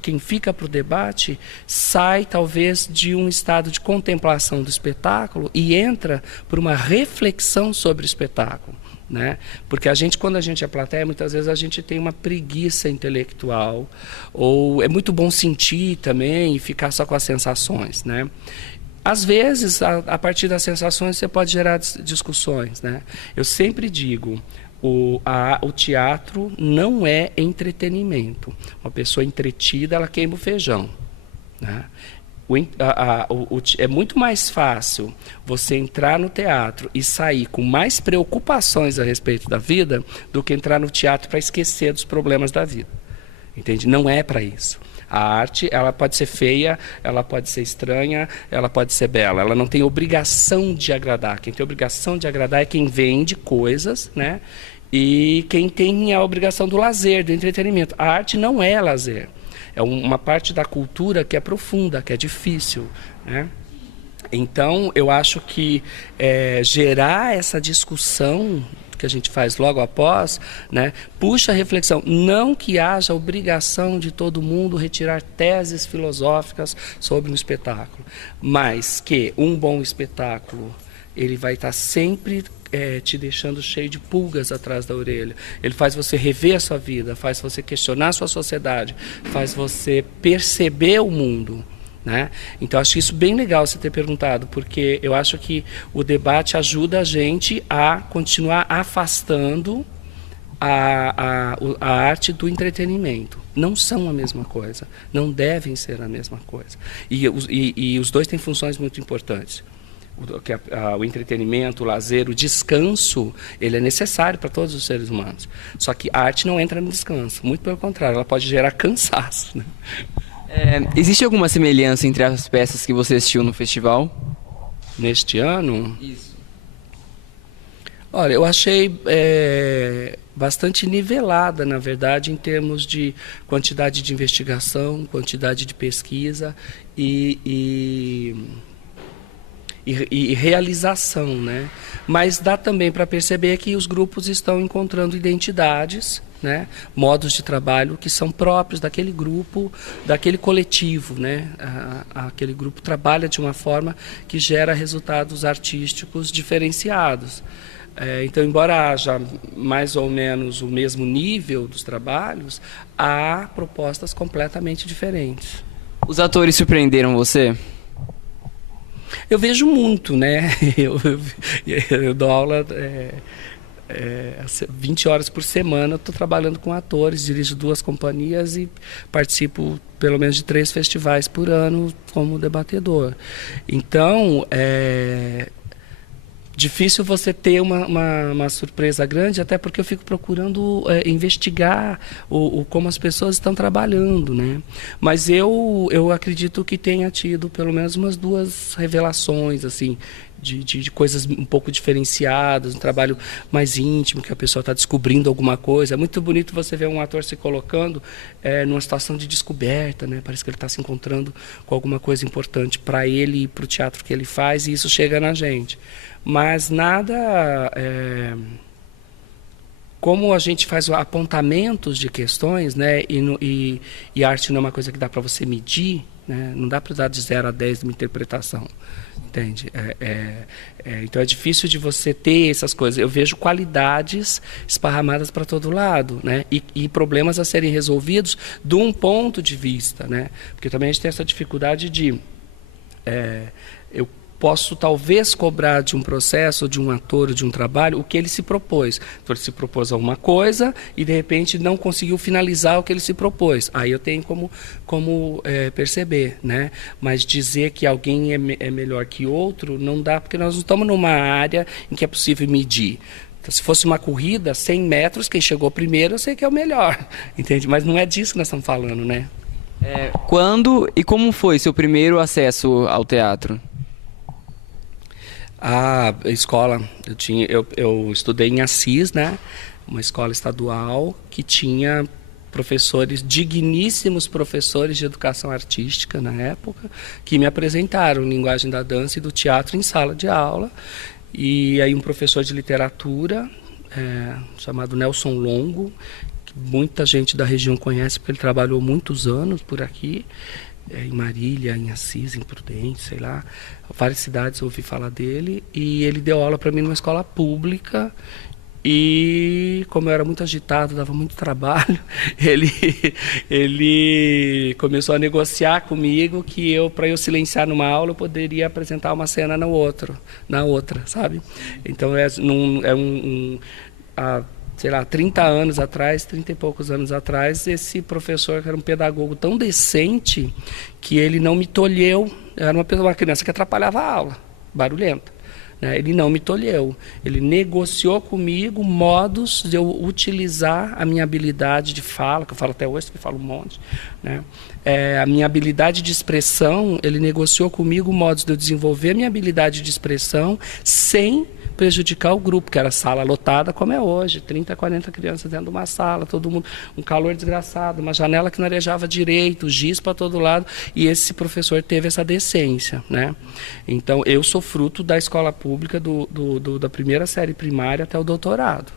quem fica para o debate, sai talvez de um estado de contemplação do espetáculo e entra por uma reflexão sobre o espetáculo. Né? Porque quando a gente é plateia, muitas vezes a gente tem uma preguiça intelectual, ou é muito bom sentir também e ficar só com as sensações, né? Às vezes, a partir das sensações, você pode gerar discussões, né? Eu sempre digo, o teatro não é entretenimento. Uma pessoa entretida, ela queima o feijão, né? É muito mais fácil você entrar no teatro e sair com mais preocupações a respeito da vida do que entrar no teatro para esquecer dos problemas da vida. Entende? Não é para isso. A arte, ela pode ser feia, ela pode ser estranha, ela pode ser bela. Ela não tem obrigação de agradar. Quem tem obrigação de agradar é quem vende coisas, né? E quem tem a obrigação do lazer, do entretenimento. A arte não é lazer. É uma parte da cultura que é profunda, que é difícil, né? Então, eu acho que gerar essa discussão que a gente faz logo após, né, puxa a reflexão. Não que haja obrigação de todo mundo retirar teses filosóficas sobre um espetáculo, mas que um bom espetáculo ele vai estar sempre te deixando cheio de pulgas atrás da orelha. Ele faz você rever a sua vida, faz você questionar a sua sociedade, faz você perceber o mundo, né? Então, acho isso bem legal você ter perguntado, porque eu acho que o debate ajuda a gente a continuar afastando a arte do entretenimento. Não são a mesma coisa, não devem ser a mesma coisa. E os dois têm funções muito importantes. O entretenimento, o lazer, o descanso, ele é necessário para todos os seres humanos. Só que a arte não entra no descanso, muito pelo contrário, ela pode gerar cansaço, né? Existe alguma semelhança entre as peças que você assistiu no festival? Neste ano? Isso. Olha, eu achei bastante nivelada, na verdade, em termos de quantidade de investigação, quantidade de pesquisa e realização, né? Mas dá também para perceber que os grupos estão encontrando identidades, né? Modos de trabalho que são próprios daquele grupo, daquele coletivo, né? Aquele grupo trabalha de uma forma que gera resultados artísticos diferenciados. Então, embora haja mais ou menos o mesmo nível dos trabalhos, há propostas completamente diferentes. Os atores surpreenderam você? Eu vejo muito, né? Eu dou aula 20 horas por semana, estou trabalhando com atores, dirijo 2 companhias e participo pelo menos de 3 festivais por ano como debatedor. Então, difícil você ter uma surpresa grande, até porque eu fico procurando investigar como as pessoas estão trabalhando, né? Mas eu acredito que tenha tido pelo menos umas 2 revelações, assim, de coisas um pouco diferenciadas, um trabalho mais íntimo, que a pessoa está descobrindo alguma coisa. É muito bonito você ver um ator se colocando numa situação de descoberta, né? Parece que ele está se encontrando com alguma coisa importante para ele e para o teatro que ele faz, e isso chega na gente. Mas nada... como a gente faz apontamentos de questões, né? E a arte não é uma coisa que dá para você medir, né? Não dá para dar de 0 a 10 de uma interpretação. Entende? Então é difícil de você ter essas coisas. Eu vejo qualidades esparramadas para todo lado, né? E problemas a serem resolvidos de um ponto de vista, né? Porque também a gente tem essa dificuldade de... eu posso talvez cobrar de um processo, de um ator, de um trabalho, o que ele se propôs. Então, ele se propôs a uma coisa e, de repente, não conseguiu finalizar o que ele se propôs. Aí eu tenho como perceber, né? Mas dizer que alguém é melhor que outro, não dá, porque nós não estamos numa área em que é possível medir. Então, se fosse uma corrida, 100 metros, quem chegou primeiro, eu sei que é o melhor, entende? Mas não é disso que nós estamos falando, né? Quando e como foi seu primeiro acesso ao teatro? A escola, eu estudei em Assis, né? Uma escola estadual que tinha professores, digníssimos professores de educação artística na época, que me apresentaram linguagem da dança e do teatro em sala de aula. E aí um professor de literatura, chamado Nelson Longo, que muita gente da região conhece porque ele trabalhou muitos anos por aqui, em Marília, em Assis, em Prudente, sei lá, várias cidades eu ouvi falar dele, e ele deu aula para mim numa escola pública. E como eu era muito agitado, dava muito trabalho, ele começou a negociar comigo que para eu silenciar numa aula, eu poderia apresentar uma cena na outra, sabe? Então sei lá, 30 anos atrás, 30 e poucos anos atrás, esse professor, que era um pedagogo tão decente, que ele não me tolheu. Era uma criança que atrapalhava a aula, barulhenta. Ele não me tolheu, ele negociou comigo modos de eu utilizar a minha habilidade de fala, que eu falo até hoje, que eu falo um monte, né? A minha habilidade de expressão, ele negociou comigo modos de eu desenvolver a minha habilidade de expressão sem prejudicar o grupo, que era sala lotada como é hoje, 30, 40 crianças dentro de uma sala, todo mundo, um calor desgraçado, uma janela que não arejava direito, giz para todo lado, e esse professor teve essa decência, né? Então, eu sou fruto da escola pública da primeira série primária até o doutorado.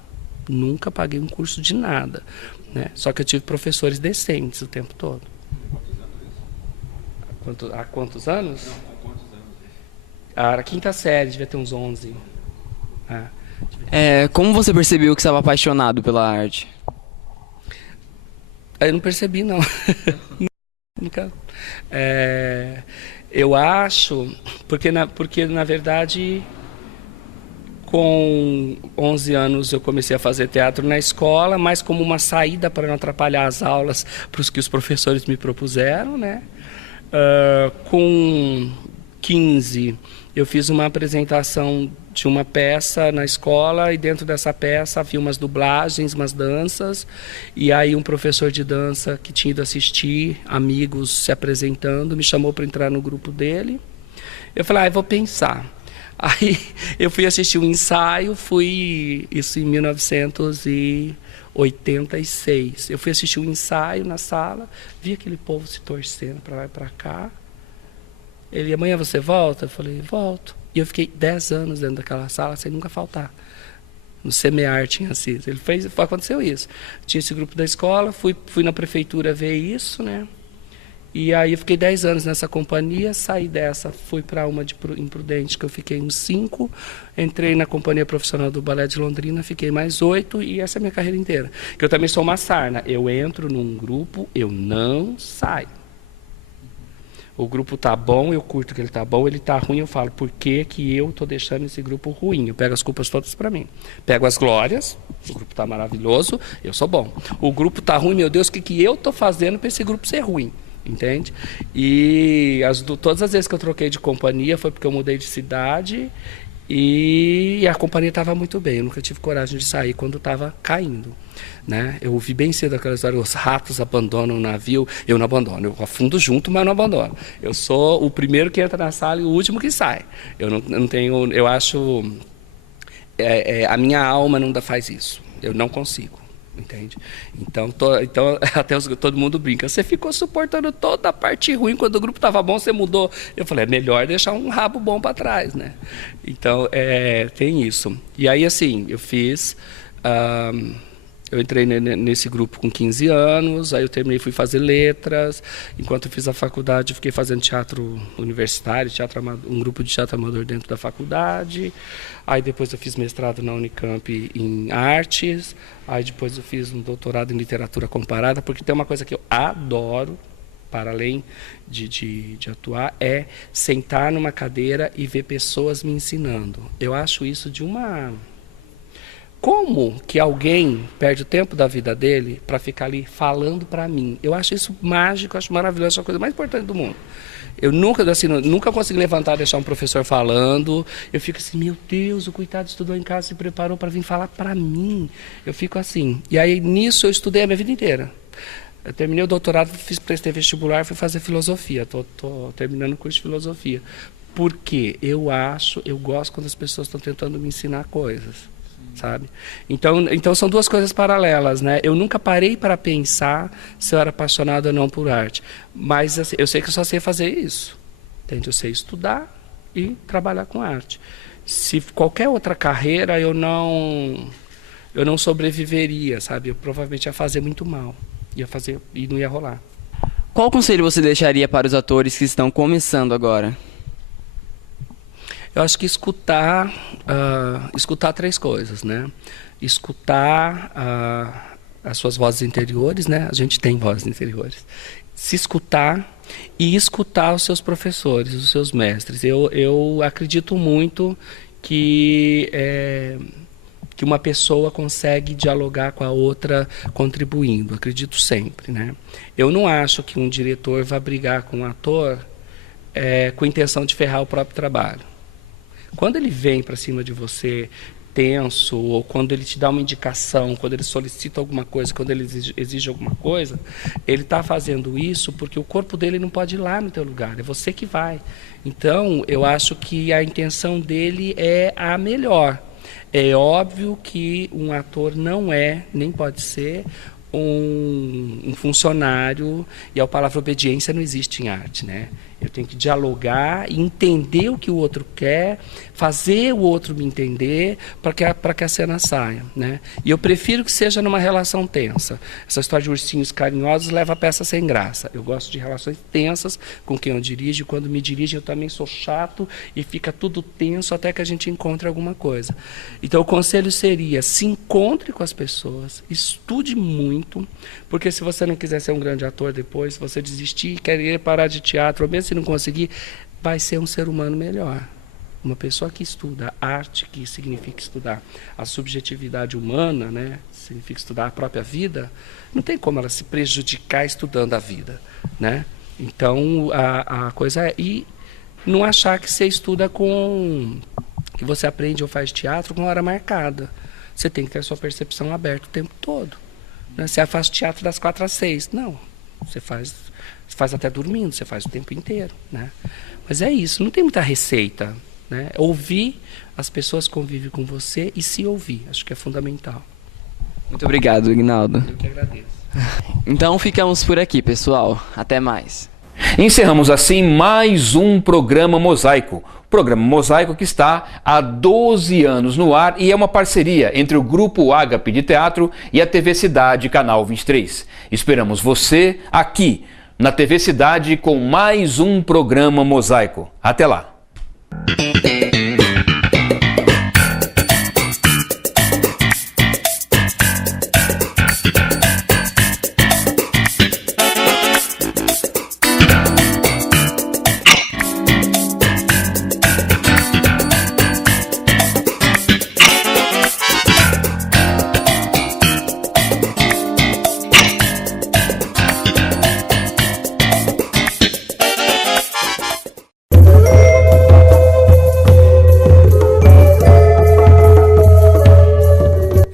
Nunca paguei um curso de nada, né? Só que eu tive professores decentes o tempo todo. Há quantos anos? Não, há quantos anos? Era a quinta série, devia ter uns 11. Como você percebeu que estava apaixonado pela arte? Eu não percebi, não. Nunca. Eu acho, porque na verdade, com 11 anos eu comecei a fazer teatro na escola, mas como uma saída para não atrapalhar as aulas para os que os professores me propuseram, né? Com 15, eu fiz uma apresentação de uma peça na escola e dentro dessa peça havia umas dublagens, umas danças, e aí um professor de dança que tinha ido assistir, amigos se apresentando, me chamou para entrar no grupo dele. Eu falei, eu vou pensar. Aí eu fui assistir um ensaio, isso em 1986. Eu fui assistir um ensaio na sala, vi aquele povo se torcendo para lá e para cá. Ele, amanhã você volta? Eu falei, volto. E eu fiquei 10 anos dentro daquela sala sem nunca faltar. No Semearte em Assis. Aconteceu isso. Tinha esse grupo da escola, fui na prefeitura ver isso, né? E aí eu fiquei 10 anos nessa companhia, saí dessa, fui para uma de Imprudente, que eu fiquei uns 5, entrei na companhia profissional do Balé de Londrina, fiquei mais 8, e essa é a minha carreira inteira. Que eu também sou uma sarna. Eu entro num grupo, eu não saio. O grupo tá bom, eu curto que ele tá bom, ele tá ruim, eu falo, por que eu tô deixando esse grupo ruim? Eu pego as culpas todas para mim. Pego as glórias, o grupo tá maravilhoso, eu sou bom. O grupo tá ruim, meu Deus, o que eu tô fazendo para esse grupo ser ruim? Entende? E todas as vezes que eu troquei de companhia foi porque eu mudei de cidade e a companhia estava muito bem. Eu nunca tive coragem de sair quando estava caindo, né? Eu ouvi bem cedo aquela história, os ratos abandonam o navio. Eu não abandono, eu afundo junto, mas não abandono. Eu sou o primeiro que entra na sala e o último que sai. Eu não tenho, eu acho, a minha alma não faz isso. Eu não consigo. Entende? Então até todo mundo brinca. Você ficou suportando toda a parte ruim, quando o grupo estava bom, você mudou. Eu falei, é melhor deixar um rabo bom para trás, né? Então, tem isso. E aí, assim, eu fiz... eu entrei nesse grupo com 15 anos, aí eu terminei, fui fazer letras. Enquanto eu fiz a faculdade, eu fiquei fazendo teatro universitário, um grupo de teatro amador dentro da faculdade. Aí depois eu fiz mestrado na Unicamp em artes. Aí depois eu fiz um doutorado em literatura comparada, porque tem uma coisa que eu adoro, para além de atuar, é sentar numa cadeira e ver pessoas me ensinando. Eu acho isso de uma... Como que alguém perde o tempo da vida dele para ficar ali falando para mim? Eu acho isso mágico, acho maravilhoso, é a coisa mais importante do mundo. Eu nunca consegui levantar e deixar um professor falando. Eu fico assim, meu Deus, o coitado estudou em casa, se preparou para vir falar para mim. Eu fico assim. E aí, nisso, eu estudei a minha vida inteira. Eu terminei o doutorado, prestei vestibular, fui fazer filosofia. Estou terminando o curso de filosofia. Porque eu gosto quando as pessoas estão tentando me ensinar coisas. Sabe? Então são duas coisas paralelas, né? Eu nunca parei para pensar se eu era apaixonado ou não por arte, mas assim, eu sei que eu só sei fazer isso, entende? Eu sei estudar e trabalhar com arte. Se qualquer outra carreira eu não sobreviveria, sabe? Eu provavelmente ia fazer muito mal, e não ia rolar. Qual conselho você deixaria para os atores que estão começando agora? Eu acho que escutar 3 coisas, né? Escutar as suas vozes interiores, né? A gente tem vozes interiores. Se escutar e escutar os seus professores, os seus mestres. Eu acredito muito que uma pessoa consegue dialogar com a outra contribuindo. Acredito sempre, né? Eu não acho que um diretor vá brigar com um ator com a intenção de ferrar o próprio trabalho. Quando ele vem para cima de você tenso, ou quando ele te dá uma indicação, quando ele solicita alguma coisa, quando ele exige alguma coisa, ele está fazendo isso porque o corpo dele não pode ir lá no teu lugar, é você que vai. Então, eu acho que a intenção dele é a melhor. É óbvio que um ator não nem pode ser um funcionário, e a palavra obediência não existe em arte, né? Eu tenho que dialogar e entender o que o outro quer, fazer o outro me entender para que a cena saia, né? E eu prefiro que seja numa relação tensa. Essa história de ursinhos carinhosos leva a peça sem graça. Eu gosto de relações tensas com quem eu dirijo. Quando me dirigem, eu também sou chato e fica tudo tenso até que a gente encontre alguma coisa. Então, o conselho seria: se encontre com as pessoas, estude muito, porque se você não quiser ser um grande ator depois, se você desistir e querer parar de teatro, ou mesmo se não conseguir, vai ser um ser humano melhor. Uma pessoa que estuda arte, que significa estudar a subjetividade humana, né? Significa estudar a própria vida, não tem como ela se prejudicar estudando a vida, né? Então, a coisa é... E não achar que você estuda que você aprende ou faz teatro com hora marcada. Você tem que ter a sua percepção aberta o tempo todo. Né? Você faz teatro das 4 às 6. Não, você faz até dormindo, você faz o tempo inteiro, né? Mas é isso, não tem muita receita, né? Ouvir, as pessoas convivem com você e se ouvir, acho que é fundamental. Muito obrigado, Ignaldo. Eu que agradeço. Então ficamos por aqui, pessoal. Até mais. Encerramos assim mais um programa Mosaico. Programa Mosaico que está há 12 anos no ar e é uma parceria entre o Grupo Ágape de Teatro e a TV Cidade, Canal 23. Esperamos você aqui na TV Cidade com mais um programa Mosaico. Até lá!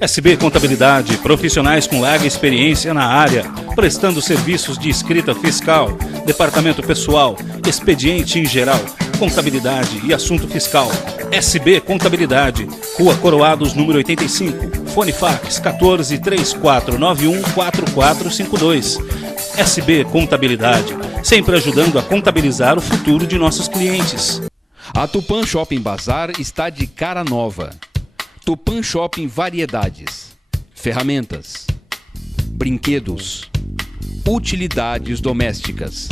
SB Contabilidade, profissionais com larga experiência na área, prestando serviços de escrita fiscal, departamento pessoal, expediente em geral, contabilidade e assunto fiscal. SB Contabilidade, Rua Coroados, número 85, fone fax 14 3491 4452. SB Contabilidade, sempre ajudando a contabilizar o futuro de nossos clientes. A Tupã Shopping Bazar está de cara nova. Tupã Shopping Variedades, ferramentas, brinquedos, utilidades domésticas.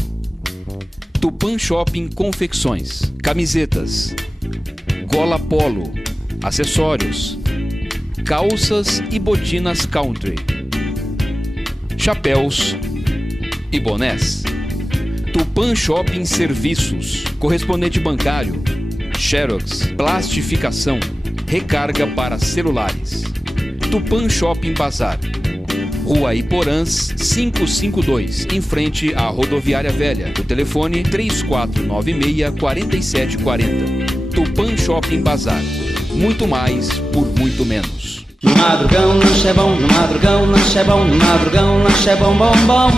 Tupã Shopping Confecções, camisetas, gola polo, acessórios, calças e botinas country, chapéus e bonés. Tupã Shopping Serviços, correspondente bancário, xerox, plastificação, recarga para celulares. Tupã Shopping Bazar, Rua Iporãs 552, em frente à Rodoviária Velha. O telefone 3496-4740. Tupã Shopping Bazar, muito mais por muito menos. No madrugão lanche é bom, no madrugão lanche é bom, no madrugão lanche é bom, bom, bom.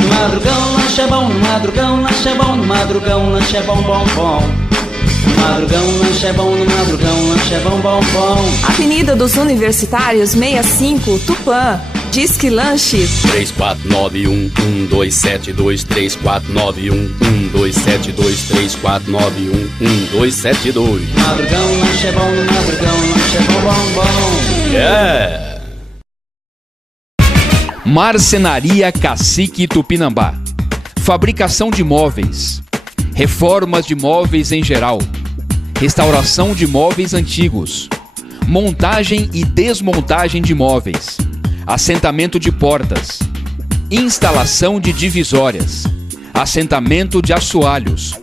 No madrugão lanche é bom, no madrugão lanche é bom, no madrugão lanche é bom, bom, bom. No madrugão lanche é bom, no madrugão lanche é bom, bom, bom. Avenida dos Universitários 65, Tupã. Disque Lanche 3491-1272, 3491-1272, 3491-1272. Madrugão lanche é bom, no madrugão lanche é bom, bom, bom. Yeah! Marcenaria Cacique Tupinambá. Fabricação de móveis, reformas de móveis em geral, restauração de móveis antigos, montagem e desmontagem de móveis, assentamento de portas, instalação de divisórias, assentamento de assoalhos,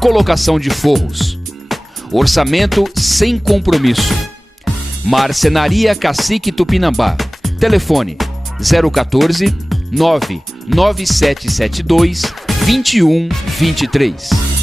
colocação de forros. Orçamento sem compromisso. Marcenaria Cacique Tupinambá. Telefone 014 99772 2123.